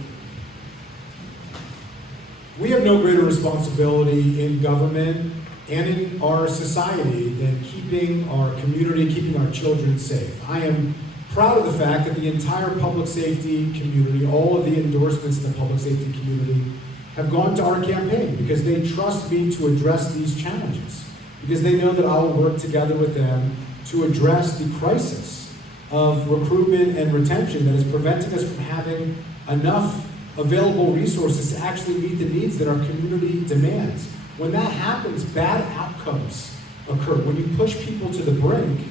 We have no greater responsibility in government and in our society than keeping our community, keeping our children safe. I am proud of the fact that the entire public safety community, all of the endorsements in the public safety community, have gone to our campaign because they trust me to address these challenges, because they know that I will work together with them to address the crisis of recruitment and retention that is preventing us from having enough available resources to actually meet the needs that our community demands. When that happens, bad outcomes occur. When you push people to the brink,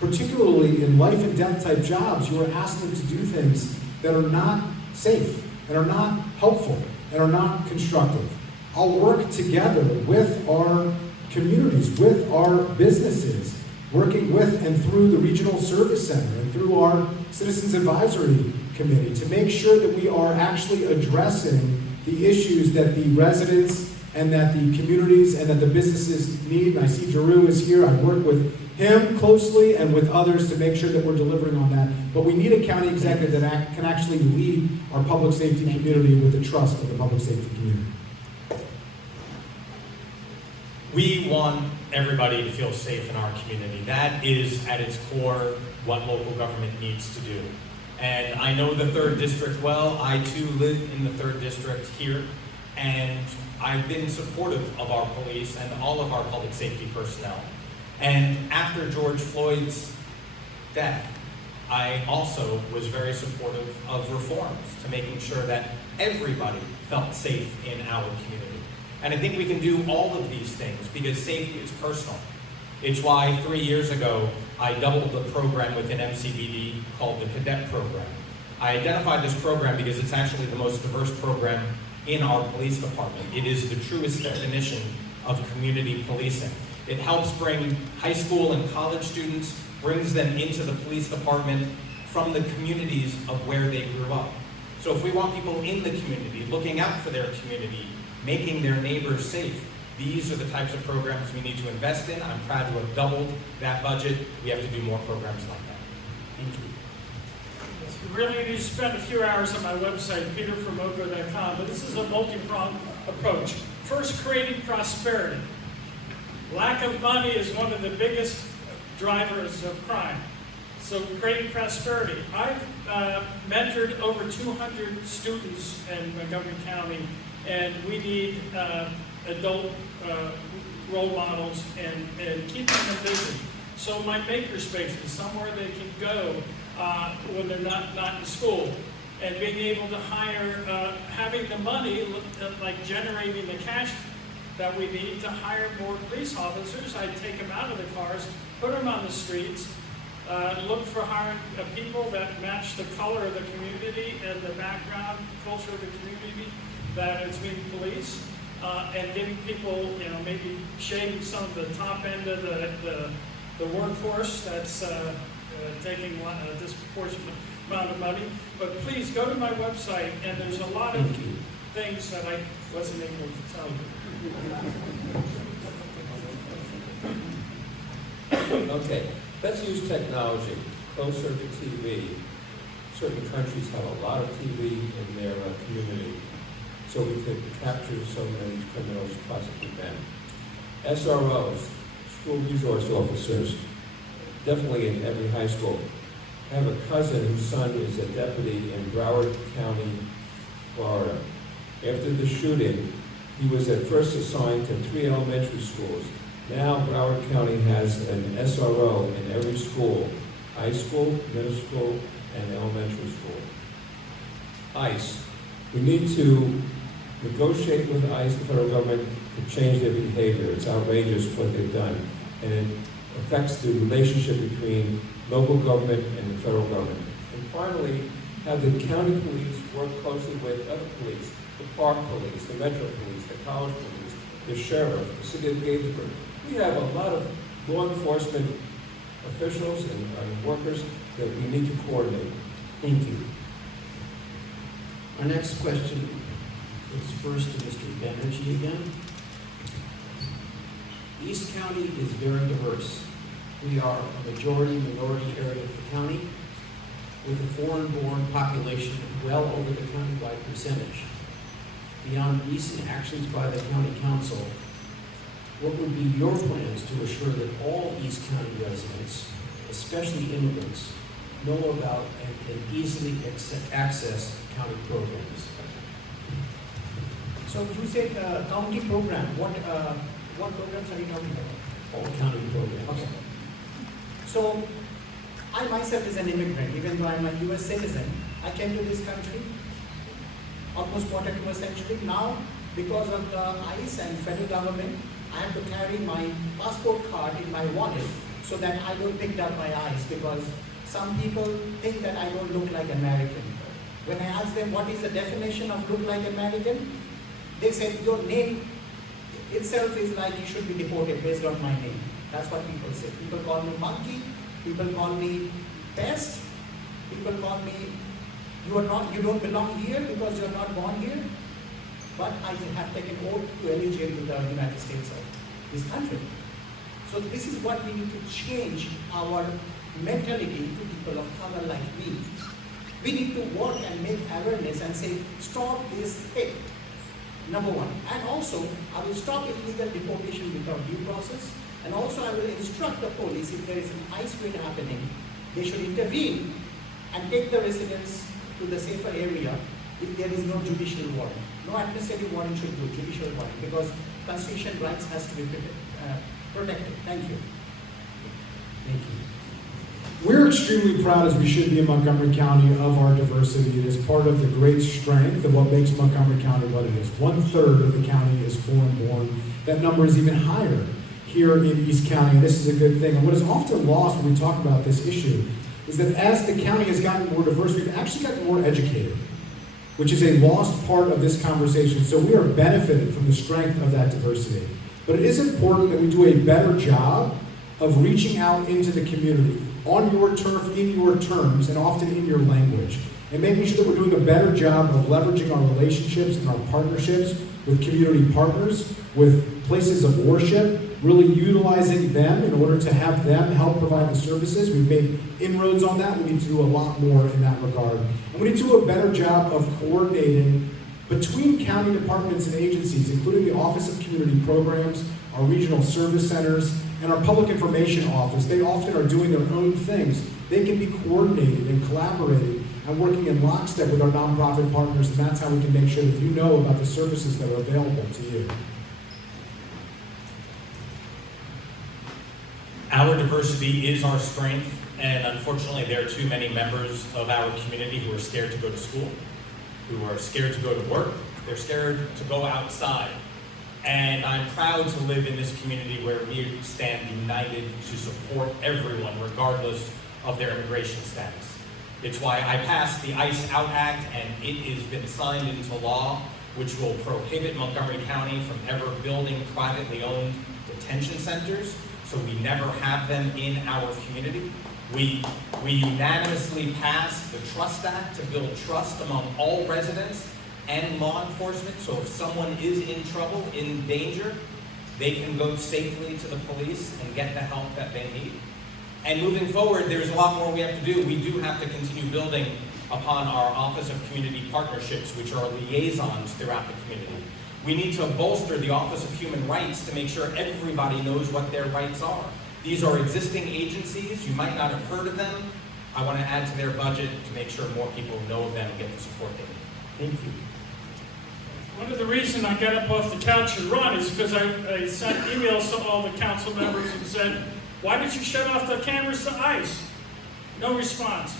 particularly in life and death type jobs, you are asking them to do things that are not safe and are not helpful and are not constructive. I'll work together with our communities, with our businesses, working with and through the Regional Service Center and through our Citizens Advisory Committee to make sure that we are actually addressing the issues that the residents and that the communities and that the businesses need. And I see Drew is here. I work with him closely and with others to make sure that we're delivering on that. But we need a county executive that can actually lead our public safety community with the trust of the public safety community. We want everybody to feel safe in our community. That is, at its core, what local government needs to do. And I know the 3rd District well. I too live in the 3rd District here. And I've been supportive of our police and all of our public safety personnel. And after George Floyd's death, I also was very supportive of reforms to making sure that everybody felt safe in our community. And I think we can do all of these things because safety is personal. It's why 3 years ago, I doubled the program within MCBD called the Cadet Program. I identified this program because it's actually the most diverse program in our police department. It is the truest definition of community policing. It helps bring high school and college students, brings them into the police department from the communities of where they grew up. So if we want people in the community, looking out for their community, making their neighbors safe, these are the types of programs we need to invest in. I'm proud to have doubled that budget. We have to do more programs like that. Thank you. You really need to spend a few hours on my website, peterformoco.com, but this is a multi-pronged approach. First, creating prosperity. Lack of money is one of the biggest drivers of crime. So creating prosperity. I've mentored over 200 students in Montgomery County, and we need adult role models and keeping them busy. So my makerspace is somewhere they can go when they're not in school. And being able to hire, having the money, like generating the cash that we need to hire more police officers. I take them out of the cars, put them on the streets, look for hiring people that match the color of the community and the background, culture of the community that is being policed, and getting people, maybe shaving some of the top end of the workforce that's taking a disproportionate amount of money. But please go to my website, and there's a lot of things that I wasn't able to tell you. Okay, let's use technology. Closer to TV. Certain countries have a lot of TV in their community, so we could capture so many criminals, prosecute them. SROs, school resource officers, definitely in every high school. I have a cousin whose son is a deputy in Broward County, Florida. After the shooting, he was at first assigned to 3 elementary schools. Now Broward County has an SRO in every school, high school, middle school, and elementary school. ICE. We need to negotiate with ICE, the federal government, to change their behavior. It's outrageous what they've done. And it affects the relationship between local government and the federal government. And finally, have the county police work closely with other police, the park police, the metro police, the college police, the sheriff, the city of Gaithersburg. We have a lot of law enforcement officials and workers that we need to coordinate. Thank you. Our next question is first to Mr. Banerjee again. East County is very diverse. We are a majority-minority area of the county with a foreign-born population well over the county-wide percentage. Beyond recent actions by the county council, what would be your plans to assure that all East County residents, especially immigrants, know about and can easily access county programs? So you said county program. What programs are you talking about? All county programs. Okay. So I myself is an immigrant, even though I'm a US citizen. I came to this country almost quarter to a century. Now, because of the ICE and federal government, I have to carry my passport card in my wallet so that I don't picked up by ICE, because some people think that I don't look like American. When I ask them what is the definition of look like American, they said your name itself is like you should be deported based on my name. That's what people say. People call me monkey, people call me pest, people call me you don't belong here because you're not born here. But I have taken oath to allegiate to the United States of this country. So this is what we need to change our mentality to people of color like me. We need to work and make awareness and say, stop this hate, number one. And also, I will stop illegal deportation without due process. And also, I will instruct the police if there is an ICE raid happening, they should intervene and take the residents to the safer area if there is no judicial warrant. No administrative warrant should do, judicial warrant, because constitutional rights has to be protected. Thank you. Thank you. We're extremely proud, as we should be in Montgomery County, of our diversity. It is part of the great strength of what makes Montgomery County what it is. 1/3 of the county is foreign-born. That number is even higher here in East County, and this is a good thing. And what is often lost when we talk about this issue is that as the county has gotten more diverse, we've actually gotten more educated, which is a lost part of this conversation. So we are benefited from the strength of that diversity. But it is important that we do a better job of reaching out into the community on your turf, in your terms, and often in your language, and making sure that we're doing a better job of leveraging our relationships and our partnerships with community partners, with places of worship, really utilizing them in order to have them help provide the services. We've made inroads on that. We need to do a lot more in that regard. And we need to do a better job of coordinating between county departments and agencies, including the Office of Community Programs, our regional service centers, and our public information office. They often are doing their own things. They can be coordinated and collaborating and working in lockstep with our nonprofit partners, and that's how we can make sure that you know about the services that are available to you. Our diversity is our strength, and unfortunately there are too many members of our community who are scared to go to school, who are scared to go to work, they're scared to go outside. And I'm proud to live in this community where we stand united to support everyone regardless of their immigration status. It's why I passed the ICE Out Act, and it has been signed into law, which will prohibit Montgomery County from ever building privately owned detention centers, so we never have them in our community. We unanimously passed the Trust Act to build trust among all residents and law enforcement, so if someone is in trouble, in danger, they can go safely to the police and get the help that they need. And moving forward, there's a lot more we have to do. We do have to continue building upon our Office of Community Partnerships, which are liaisons throughout the community. We need to bolster the Office of Human Rights to make sure everybody knows what their rights are. These are existing agencies. You might not have heard of them. I want to add to their budget to make sure more people know them and get the support they need. Thank you. One of the reasons I got up off the couch and run is because I sent emails to all the council members and said, why did you shut off the cameras to ICE? No response.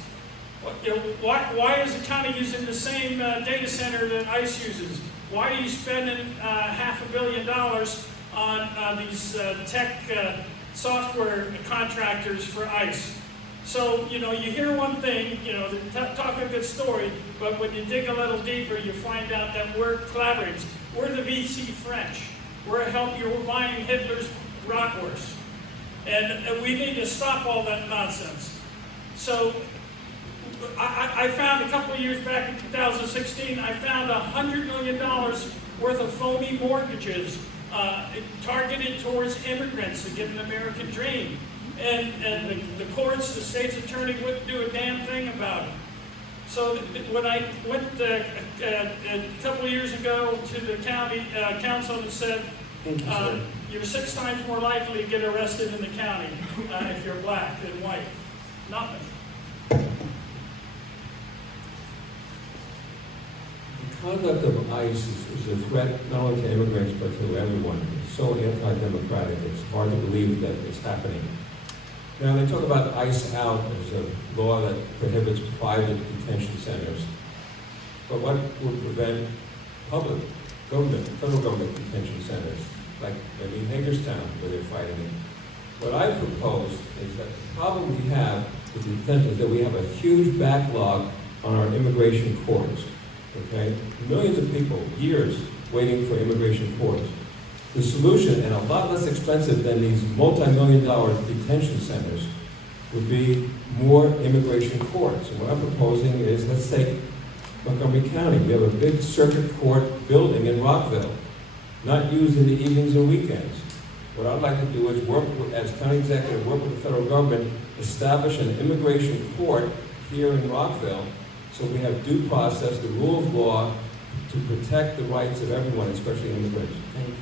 Why is the county using the same data center that ICE uses? Why are you spending $500 million on these tech software contractors for ICE? So, you hear one thing, talk a good story, but when you dig a little deeper, you find out that we're collaborators. We're the VC French. We're you're buying Hitler's bratwurst. And we need to stop all that nonsense. So, I found a couple of years back in 2016, I found $100 million worth of phony mortgages targeted towards immigrants to get an American dream. And the courts, the state's attorney wouldn't do a damn thing about it. So when I went a couple of years ago to the county council and said, you're 6 times more likely to get arrested in the county if you're black than white. Nothing. The conduct of ICE is a threat not only to immigrants but to everyone. It's so anti-democratic, it's hard to believe that it's happening. Now, they talk about ICE Out as a law that prohibits private detention centers. But what would prevent public government, federal government detention centers, like maybe in Hagerstown, where they're fighting it? What I propose is that the problem we have with the detention is that we have a huge backlog on our immigration courts. Okay? Millions of people, years, waiting for immigration courts. The solution, and a lot less expensive than these multi-million-dollar detention centers, would be more immigration courts. And what I'm proposing is, let's take Montgomery County. We have a big circuit court building in Rockville, not used in the evenings and weekends. What I'd like to do is work with, as county executive, work with the federal government, establish an immigration court here in Rockville, so we have due process, the rule of law, to protect the rights of everyone, especially immigrants. Thank you.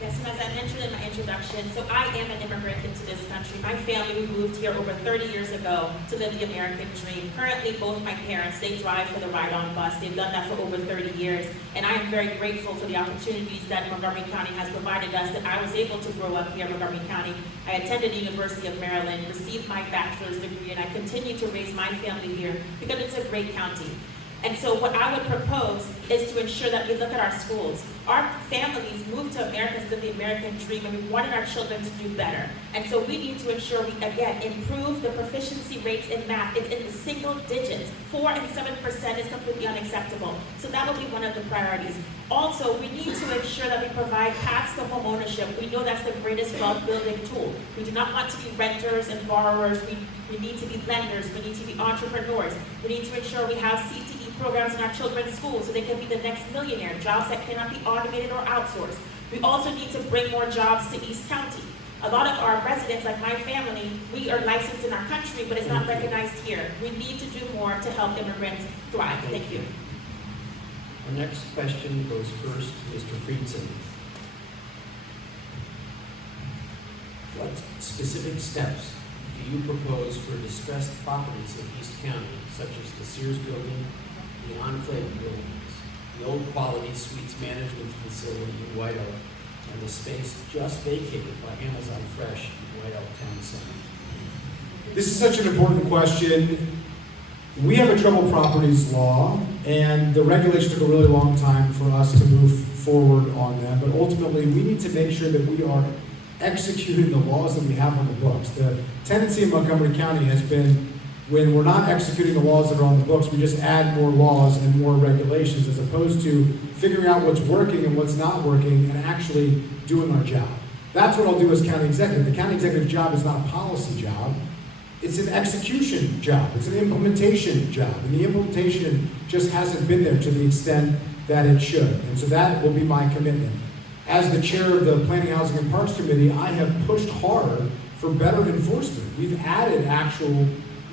Yes, and as I mentioned in my introduction, so I am an immigrant into this country. My family, we moved here over 30 years ago to live the American dream. Currently, both my parents, they drive for the ride-on bus. They've done that for over 30 years. And I am very grateful for the opportunities that Montgomery County has provided us, that I was able to grow up here in Montgomery County. I attended the University of Maryland, received my bachelor's degree, and I continue to raise my family here because it's a great county. And so what I would propose is to ensure that we look at our schools. Our families moved to America because of the American dream, and we wanted our children to do better. And so we need to ensure we, again, improve the proficiency rates in math. It's in the single digits. 4 and 7% is completely unacceptable. So that will be one of the priorities. Also, we need to ensure that we provide paths to home ownership. We know that's the greatest wealth building tool. We do not want to be renters and borrowers. We need to be lenders. We need to be entrepreneurs. We need to ensure we have CTE programs in our children's schools so they can be the next millionaire, jobs that cannot be automated or outsourced. We also need to bring more jobs to East County. A lot of our residents, like my family, we are licensed in our country, but it's not recognized here. We need to do more to help immigrants thrive. Thank you. Our next question goes first to Mr. Friedson. What specific steps do you propose for distressed properties in East County, such as the Sears Building, the Enclave buildings, the Old Quality Suites Management Facility in White Oak, and the space just vacated by Amazon Fresh in White Oak Town Center? This is such an important question. We have a troubled properties law, and the regulation took a really long time for us to move forward on that. But ultimately, we need to make sure that we are executing the laws that we have on the books. The tendency in Montgomery County has been, when we're not executing the laws that are on the books, we just add more laws and more regulations as opposed to figuring out what's working and what's not working and actually doing our job. That's what I'll do as county executive. The county executive job is not a policy job. It's an execution job. It's an implementation job. And the implementation just hasn't been there to the extent that it should. And so that will be my commitment. As the chair of the Planning, Housing, and Parks Committee, I have pushed hard for better enforcement. We've added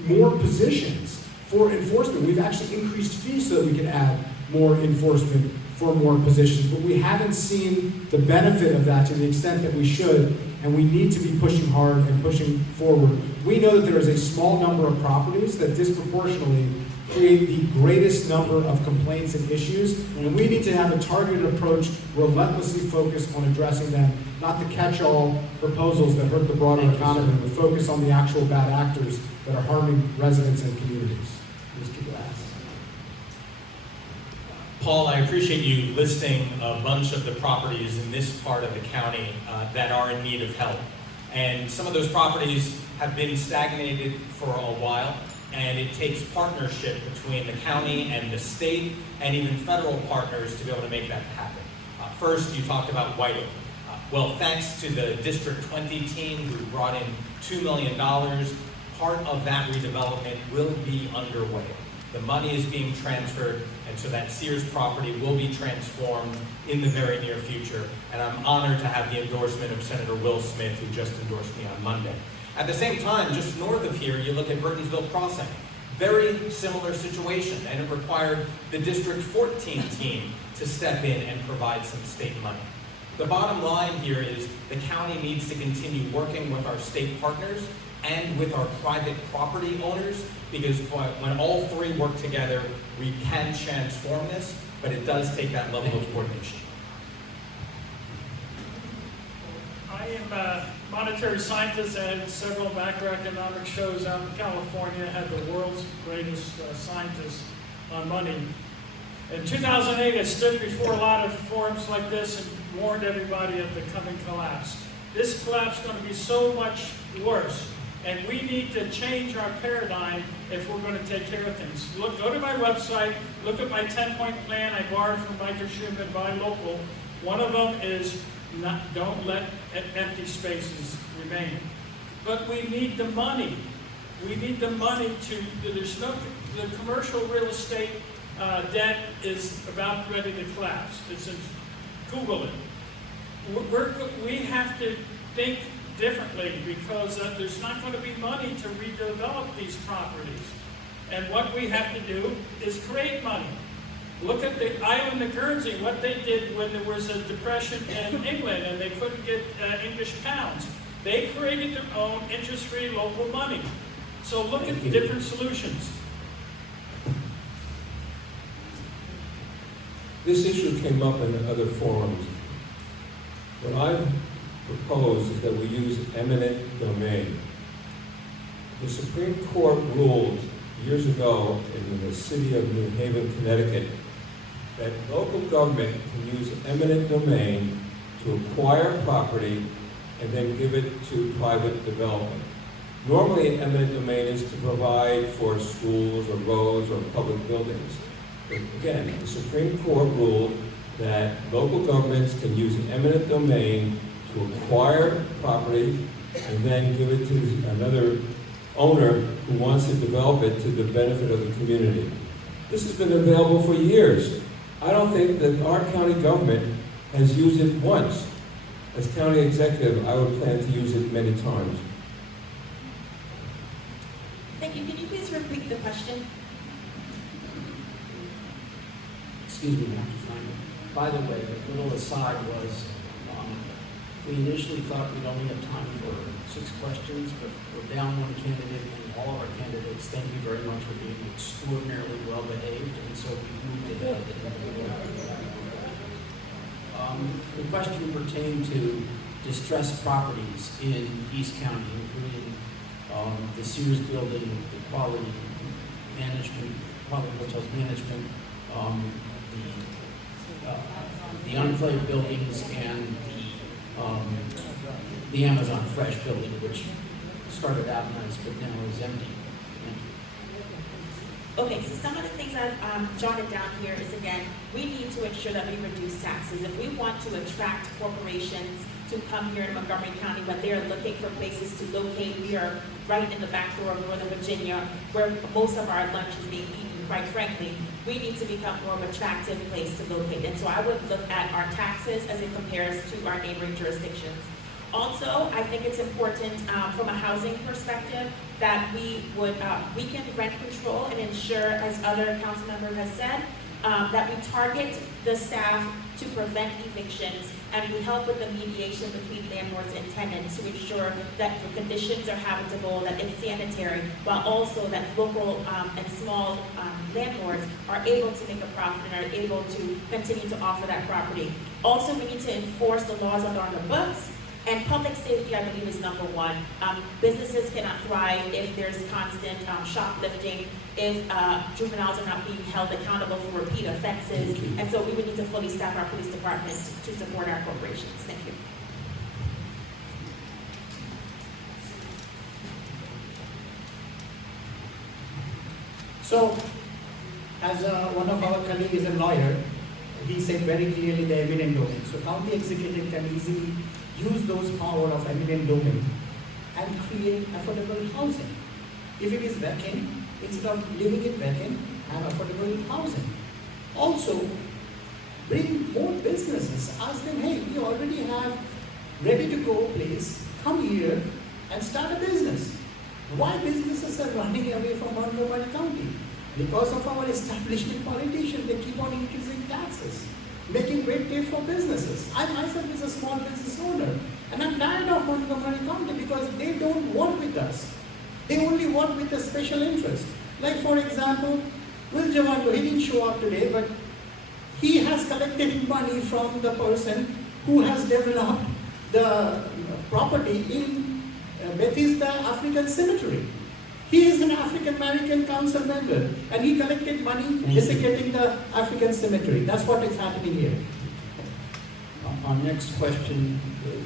more positions for enforcement. We've actually increased fees so that we can add more enforcement for more positions. But we haven't seen the benefit of that to the extent that we should, and we need to be pushing hard and pushing forward. We know that there is a small number of properties that disproportionately create the greatest number of complaints and issues, and we need to have a targeted approach, relentlessly focused on addressing them, not the catch-all proposals that hurt the broader economy, but focus on the actual bad actors that are harming residents and communities. Mr. Glass. Paul, I appreciate you listing a bunch of the properties in this part of the county that are in need of help. And some of those properties have been stagnated for a while, and it takes partnership between the county and the state and even federal partners to be able to make that happen. First, you talked about White Oak. Well, thanks to the District 20 team who brought in $2 million, part of that redevelopment will be underway. The money is being transferred, and so that Sears property will be transformed in the very near future. And I'm honored to have the endorsement of Senator Will Smith, who just endorsed me on Monday. At the same time, just north of here, you look at Burtonsville Crossing. Very similar situation, and it required the District 14 team to step in and provide some state money. The bottom line here is the county needs to continue working with our state partners and with our private property owners, because when all three work together, we can transform this, but it does take that level of coordination. I am a monetary scientist and had several macroeconomic shows out in California, had the world's greatest scientists on money. In 2008, I stood before a lot of forums like this and warned everybody of the coming collapse. This collapse is going to be so much worse, and we need to change our paradigm if we're going to take care of things. Go to my website, look at my 10-point plan I borrowed from Micah Schumann, Buy Local. One of them is don't let empty spaces remain. But we need the money. We need the money the commercial real estate debt is about ready to collapse. Google it. We have to think differently because there's not going to be money to redevelop these properties. And what we have to do is create money. Look at the island of Guernsey, what they did when there was a depression in England and they couldn't get English pounds. They created their own interest-free local money. So look at different solutions. This issue came up in other forums. What I've proposed is that we use eminent domain. The Supreme Court ruled years ago in the city of New Haven, Connecticut, that local government can use eminent domain to acquire property and then give it to private development. Normally, eminent domain is to provide for schools or roads or public buildings. But again, the Supreme Court ruled that local governments can use eminent domain to acquire property and then give it to another owner who wants to develop it to the benefit of the community. This has been available for years. I don't think that our county government has used it once. As county executive, I would plan to use it many times. Thank you. Can you please repeat the question? Excuse me, I have to find it. By the way, the little aside was, we initially thought we'd only have time for 6 questions, but we're down one candidate, and all of our candidates, thank you very much for being extraordinarily well behaved, and so we moved ahead. The question pertained to distressed properties in East County, including the Sears building, the quality management, quality hotels management, the Enclave buildings, and the Amazon Fresh building, which started out nice but now is empty. Thank you. Okay, so some of the things I've jotted down here is, again, we need to ensure that we reduce taxes. If we want to attract corporations to come here in Montgomery County when they are looking for places to locate, we are right in the back door of Northern Virginia, where most of our lunch is being eaten. Quite frankly, we need to become more of an attractive place to locate. And so I would look at our taxes as it compares to our neighboring jurisdictions. Also, I think it's important from a housing perspective that we can rent control and ensure, as other council member has said, that we target the staff to prevent evictions, and we help with the mediation between landlords and tenants to ensure that the conditions are habitable, that it's sanitary, while also that local and small landlords are able to make a profit and are able to continue to offer that property. Also, we need to enforce the laws that are on the books. And public safety, I believe, is number one. Businesses cannot thrive if there's constant shoplifting, if juveniles are not being held accountable for repeat offenses. And so we would need to fully staff our police department to support our corporations. Thank you. So, as one of our colleagues is a lawyer, he said very clearly the eminent domain. So county executive can easily use those power of eminent domain and create affordable housing. If it is vacant, instead of leaving it vacant, have affordable housing. Also, bring more businesses. Ask them, hey, we already have ready to go place, come here and start a business. Why businesses are running away from Montgomery County? Because of our establishment politicians, they keep on increasing taxes, making red tape for businesses. I myself is a small business owner, and I'm tired of Montgomery County because they don't work with us. They only work with a special interest. Like, for example, Will Javando, he didn't show up today, but he has collected money from the person who has developed the property in Bethesda African Cemetery. He is an African American council member, and he collected money desecrating the African cemetery. That's what is happening here. Our next question,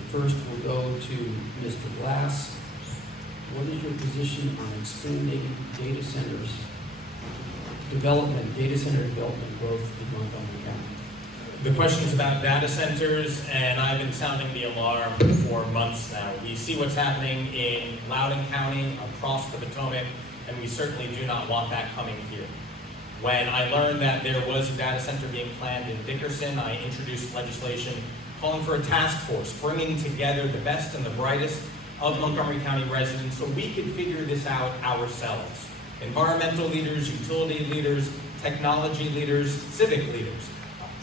first will go to Mr. Glass. What is your position on expanding data centers development, data center development growth in Montgomery County? The question's about data centers, and I've been sounding the alarm for months now. We see what's happening in Loudoun County, across the Potomac, and we certainly do not want that coming here. When I learned that there was a data center being planned in Dickerson, I introduced legislation calling for a task force, bringing together the best and the brightest of Montgomery County residents so we could figure this out ourselves. Environmental leaders, utility leaders, technology leaders, civic leaders.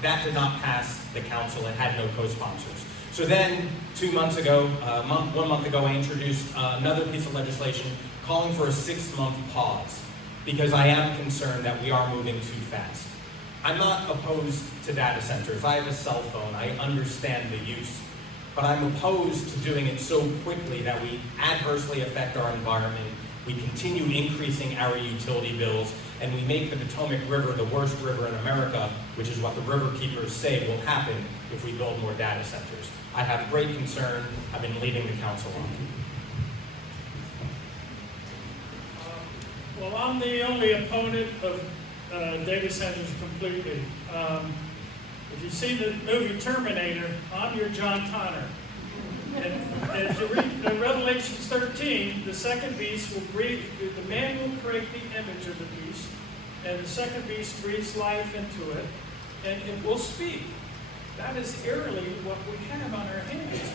That did not pass the council. It had no co-sponsors. So then, 2 months ago, 1 month ago, I introduced another piece of legislation calling for a 6-month pause, because I am concerned that we are moving too fast. I'm not opposed to data centers. I have a cell phone. I understand the use. but I'm opposed to doing it so quickly that we adversely affect our environment, we continue increasing our utility bills, and we make the Potomac River the worst river in America, which is what the river keepers say will happen if we build more data centers. I have great concern. I've been leading the council on it. Well, I'm the only opponent of data centers completely. If you see the movie Terminator, I'm your John Connor. And if you read Revelations 13, the second beast will breathe, the man will create the image of the beast, and the second beast breathes life into it, and it will speak. That is eerily what we have on our hands.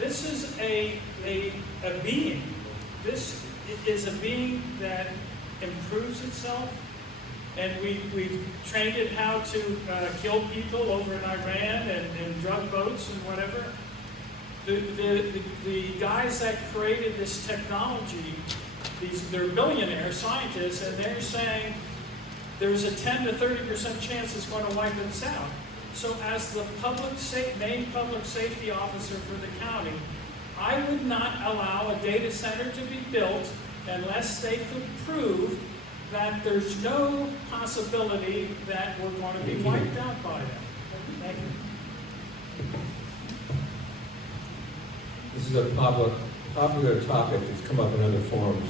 This is a being. This is a being that improves itself, and we've trained it how to kill people over in Iran and drug boats and whatever. The guys that created this technology, they're billionaire scientists, and they're saying there's a 10 to 30% chance it's going to wipe us out. So as the main public safety officer for the county, I would not allow a data center to be built unless they could prove that there's no possibility that we're going to be wiped out by them. Thank you. This is a popular topic that's come up in other forums.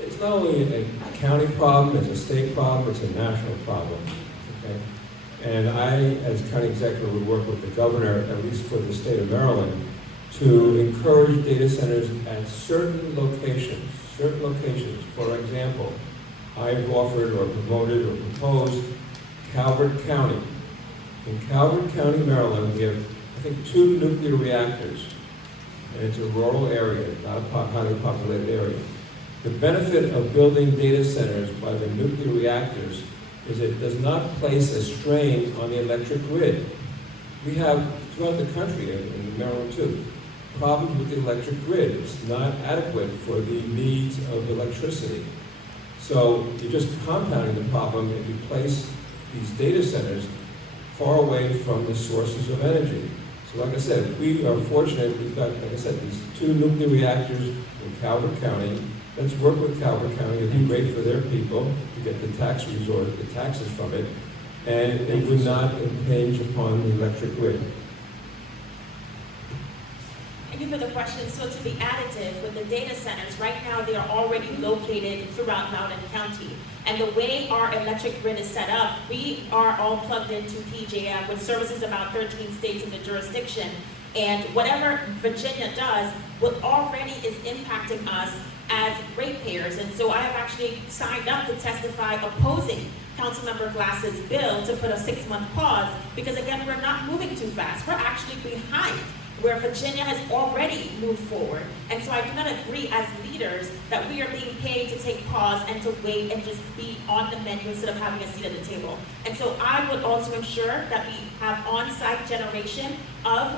It's not only a county problem, it's a state problem, it's a national problem. Okay? And I, as county executive, would work with the governor, at least for the state of Maryland, to encourage data centers at certain locations. For example, I've offered or promoted or proposed Calvert County. In Calvert County, Maryland, we have, I think, 2 nuclear reactors. And it's a rural area, not a highly populated area. The benefit of building data centers by the nuclear reactors is it does not place a strain on the electric grid. We have, throughout the country, in Maryland too, problems with the electric grid. It's not adequate for the needs of electricity. So you're just compounding the problem if you place these data centers far away from the sources of energy. So like I said, we are fortunate, we've got, like I said, these 2 nuclear reactors in Calvert County. Let's work with Calvert County. It'd be great for their people to get the taxes from it, and it would not impinge upon the electric grid. Thank you for the question. So to be additive, with the data centers, right now they are already located throughout Loudoun County. And the way our electric grid is set up, we are all plugged into PJM, which services about 13 states in the jurisdiction. And whatever Virginia does, what already is impacting us as ratepayers. And so I have actually signed up to testify opposing Councilmember Glass's bill to put a 6-month pause, because again, we're not moving too fast. We're actually behind where Virginia has already moved forward. And so I do not agree as leaders that we are being paid to take pause and to wait and just be on the menu instead of having a seat at the table. And so I would also ensure that we have on-site generation of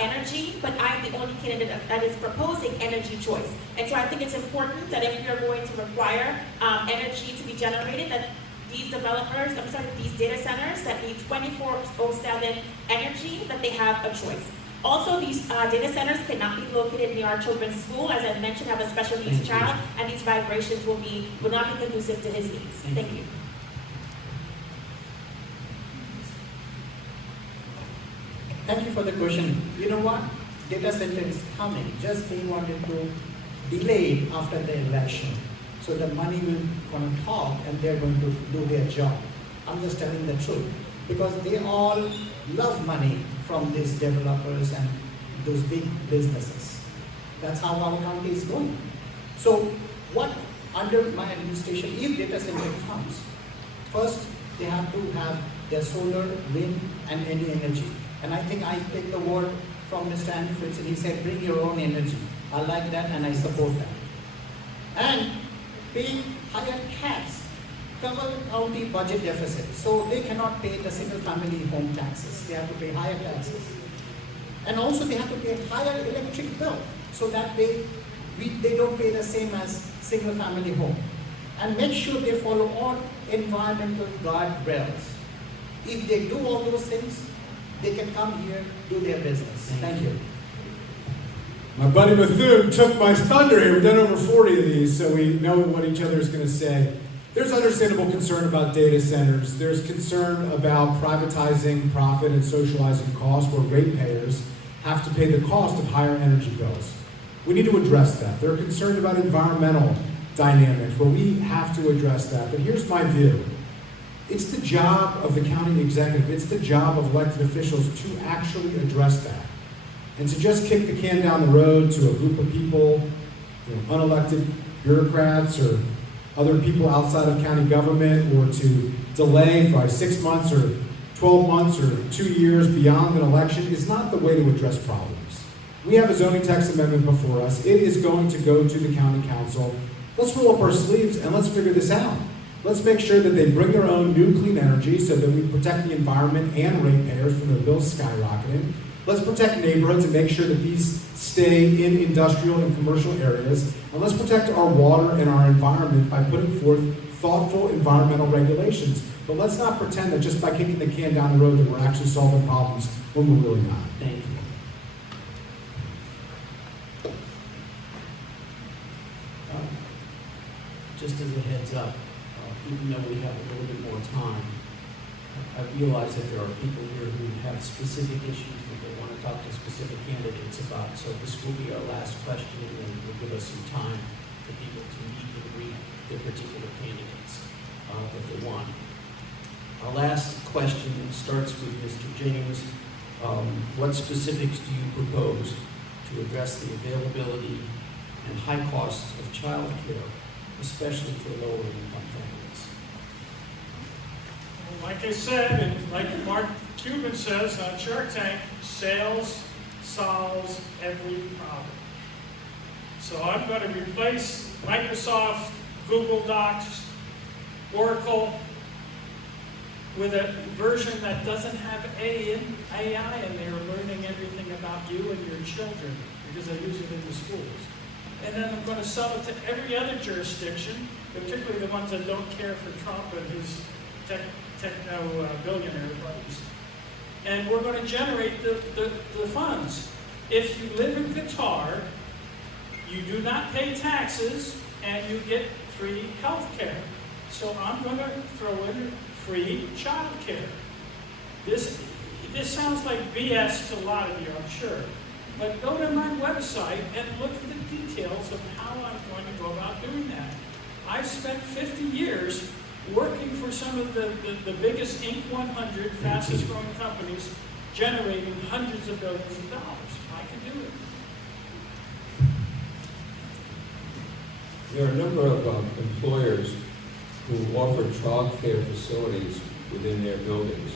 energy, but I'm the only candidate that is proposing energy choice. And so I think it's important that if you're going to require energy to be generated, that these these data centers that need 24/7 energy, that they have a choice. Also, these data centers cannot be located near our children's school. As I mentioned, have a special needs child, and these vibrations will not be conducive to his needs. Thank you. Thank you for the question. You know what? Data center is coming. Just they wanted to delay it after the election. So the money will going to talk and they're going to do their job. I'm just telling the truth. Because they all love money from these developers and those big businesses. That's how our county is going. So what under my administration, if data center comes, first they have to have their solar, wind, and any energy. And I think I take the word from Mr. Andrew Fritz, and he said, bring your own energy. I like that and I support that. And paying higher tax, cover county budget deficit. So they cannot pay the single family home taxes. They have to pay higher taxes. And also they have to pay higher electric bill. So that they don't pay the same as single family home. And make sure they follow all environmental guardrails. If they do all those things, they can come here, do their business. Thank you. My buddy Bethune took my thunder here. We've done over 40 of these, so we know what each other is going to say. There's understandable concern about data centers. There's concern about privatizing profit and socializing costs where ratepayers have to pay the cost of higher energy bills. We need to address that. They're concerned about environmental dynamics where we have to address that. But here's my view. It's the job of the county executive, it's the job of elected officials to actually address that. And to just kick the can down the road to a group of people, unelected bureaucrats or other people outside of county government, or to delay by 6 months or 12 months or 2 years beyond an election is not the way to address problems. We have a zoning text amendment before us. It is going to go to the county council. Let's roll up our sleeves and let's figure this out. Let's make sure that they bring their own new clean energy so that we protect the environment and ratepayers from their bills skyrocketing. Let's protect neighborhoods and make sure that these stay in industrial and commercial areas. And let's protect our water and our environment by putting forth thoughtful environmental regulations. But let's not pretend that just by kicking the can down the road that we're actually solving problems when we're really not. Thank you. Just as a heads up, even though we have a little bit more time, I realize that there are people here who have specific issues that they want to talk to specific candidates about. So this will be our last question, and then we'll give us some time for people to meet and greet their particular candidates that they want. Our last question starts with Mr. James. What specifics do you propose to address the availability and high costs of child care, especially for lower income families? Like I said, and like Mark Cuban says on Shark Tank, sales solves every problem. So I'm going to replace Microsoft, Google Docs, Oracle with a version that doesn't have AI in there learning everything about you and your children, because I use it in the schools. And then I'm going to sell it to every other jurisdiction, particularly the ones that don't care for Trump and his techno billionaire buddies. And we're going to generate the funds. If you live in Qatar, you do not pay taxes and you get free health care. So I'm going to throw in free child care. This sounds like BS to a lot of you, I'm sure. But go to my website and look at the details of how I'm going to go about doing that. I've spent 50 years working for some of the biggest Inc. 100 fastest growing companies, generating hundreds of billions of dollars. I can do it. There are a number of employers who offer child care facilities within their buildings.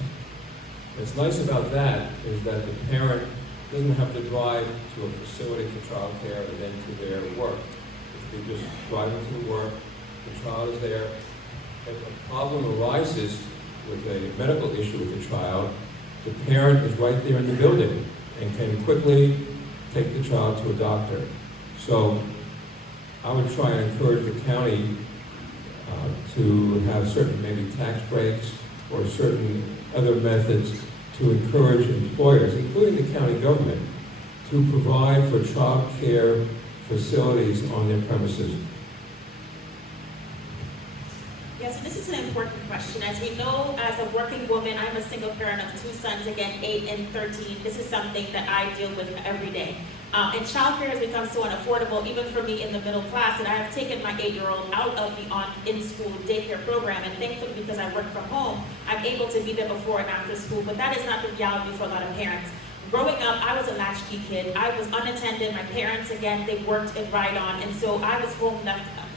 What's nice about that is that the parent doesn't have to drive to a facility for child care and then to their work. They just drive into work, the child is there. If a problem arises with a medical issue with the child, the parent is right there in the building and can quickly take the child to a doctor. So I would try and encourage the county to have certain maybe tax breaks or certain other methods to encourage employers, including the county government, to provide for child care facilities on their premises. Yeah, so this is an important question. As we know, as a working woman, I'm a single parent of 2 sons, again, 8 and 13. This is something that I deal with every day. And childcare has become so unaffordable, even for me in the middle class, and I have taken my 8-year-old out of the in-school daycare program, and thankfully, because I work from home, I'm able to be there before and after school, but that is not the reality for a lot of parents. Growing up, I was a latchkey kid. I was unattended. My parents, again, they worked and ride on, and so I was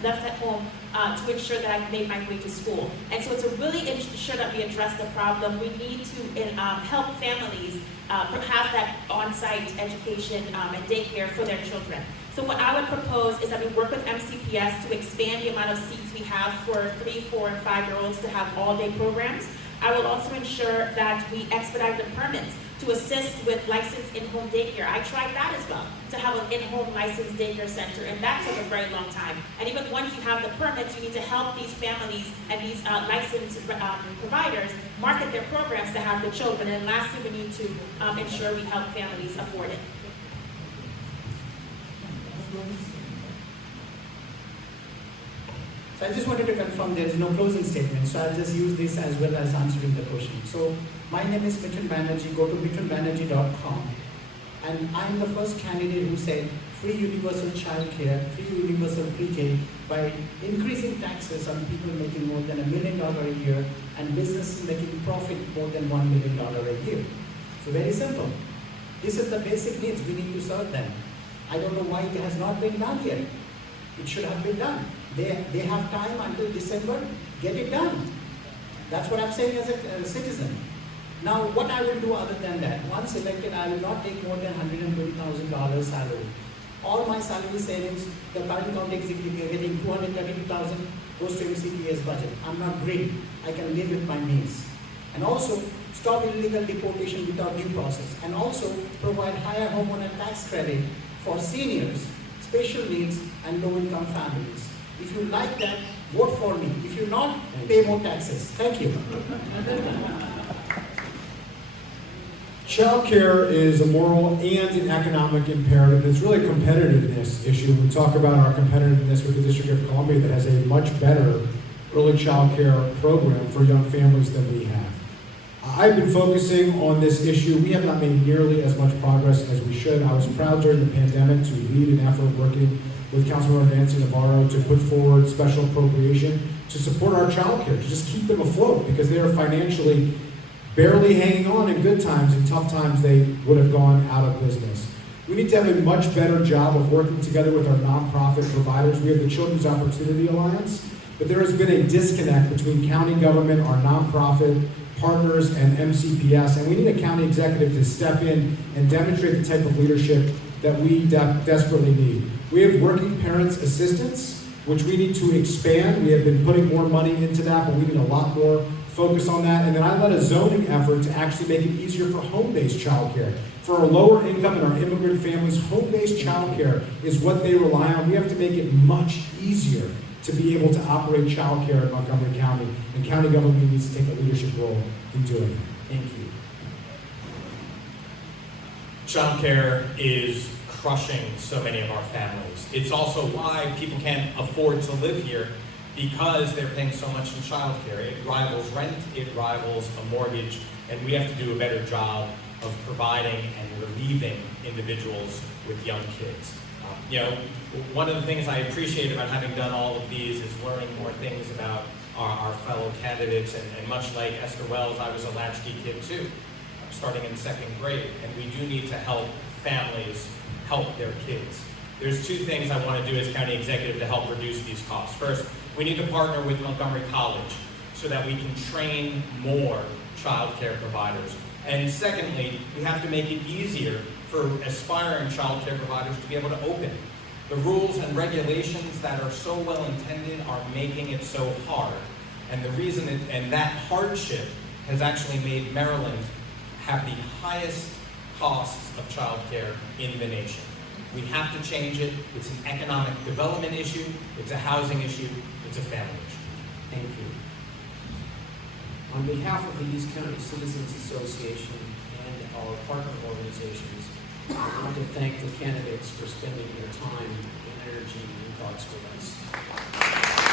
left at home to ensure that I made my way to school. And so to really ensure that we address the problem, we need to help families have that on-site education and daycare for their children. So what I would propose is that we work with MCPS to expand the amount of seats we have for 3, 4, and 5-year-olds to have all-day programs. I will also ensure that we expedite the permits to assist with licensed in-home daycare. I tried that as well, to have an in-home licensed daycare center, and that took a very long time. And even once you have the permits, you need to help these families and these licensed providers market their programs to have the children. And lastly, we need to ensure we help families afford it. So I just wanted to confirm there is no closing statement, so I'll just use this as well as answering the question. So my name is Mithun Banerjee. Go to mithunbanerjee.com. And I'm the first candidate who said free universal childcare, free universal pre-K by increasing taxes on people making more than $1 million a year and businesses making profit more than $1 million a year. So very simple. This is the basic needs. We need to serve them. I don't know why it has not been done yet. It should have been done. They have time until December. Get it done. That's what I'm saying as a citizen. Now, what I will do other than that, once elected, I will not take more than $120,000 salary. All my salary savings, the current county executive is getting $232,000 goes to MCPA's budget. I'm not greedy. I can live with my means. And also, stop illegal deportation without due process. And also, provide higher homeowner tax credit for seniors, special needs, and low-income families. If you like that, vote for me. If you not, pay more taxes. Thank you. Childcare is a moral and an economic imperative. It's really a competitiveness issue. We talk about our competitiveness with the District of Columbia that has a much better early childcare program for young families than we have. I've been focusing on this issue. We have not made nearly as much progress as we should. I was proud during the pandemic to lead an effort working with Councilmember Nancy Navarro to put forward special appropriation to support our childcare, to just keep them afloat because they are financially barely hanging on in good times. In tough times, they would have gone out of business. We need to have a much better job of working together with our nonprofit providers. We have the Children's Opportunity Alliance, but there has been a disconnect between county government, our nonprofit partners, and MCPS, and we need a county executive to step in and demonstrate the type of leadership that we desperately need. We have working parents assistance, which we need to expand. We have been putting more money into that, but we need a lot more focus on that. And then I led a zoning effort to actually make it easier for home-based childcare. For our lower income and our immigrant families, home-based childcare is what they rely on. We have to make it much easier to be able to operate childcare in Montgomery County, and county government needs to take a leadership role in doing it. Thank you. Childcare is crushing so many of our families. It's also why people can't afford to live here, because they're paying so much in childcare. It rivals rent, it rivals a mortgage, and we have to do a better job of providing and relieving individuals with young kids. One of the things I appreciate about having done all of these is learning more things about our fellow candidates, and much like Esther Wells, I was a latchkey kid too, starting in second grade, and we do need to help families help their kids. There's two things I want to do as county executive to help reduce these costs. First, we need to partner with Montgomery College so that we can train more child care providers. And secondly, we have to make it easier for aspiring child care providers to be able to open. The rules and regulations that are so well intended are making it so hard. And the reason and that hardship has actually made Maryland have the highest costs of child care in the nation. We have to change it. It's an economic development issue, it's a housing issue, it's a family issue. Thank you. On behalf of the East County Citizens Association and our partner organizations, I want to thank the candidates for spending their time and energy and thoughts with us.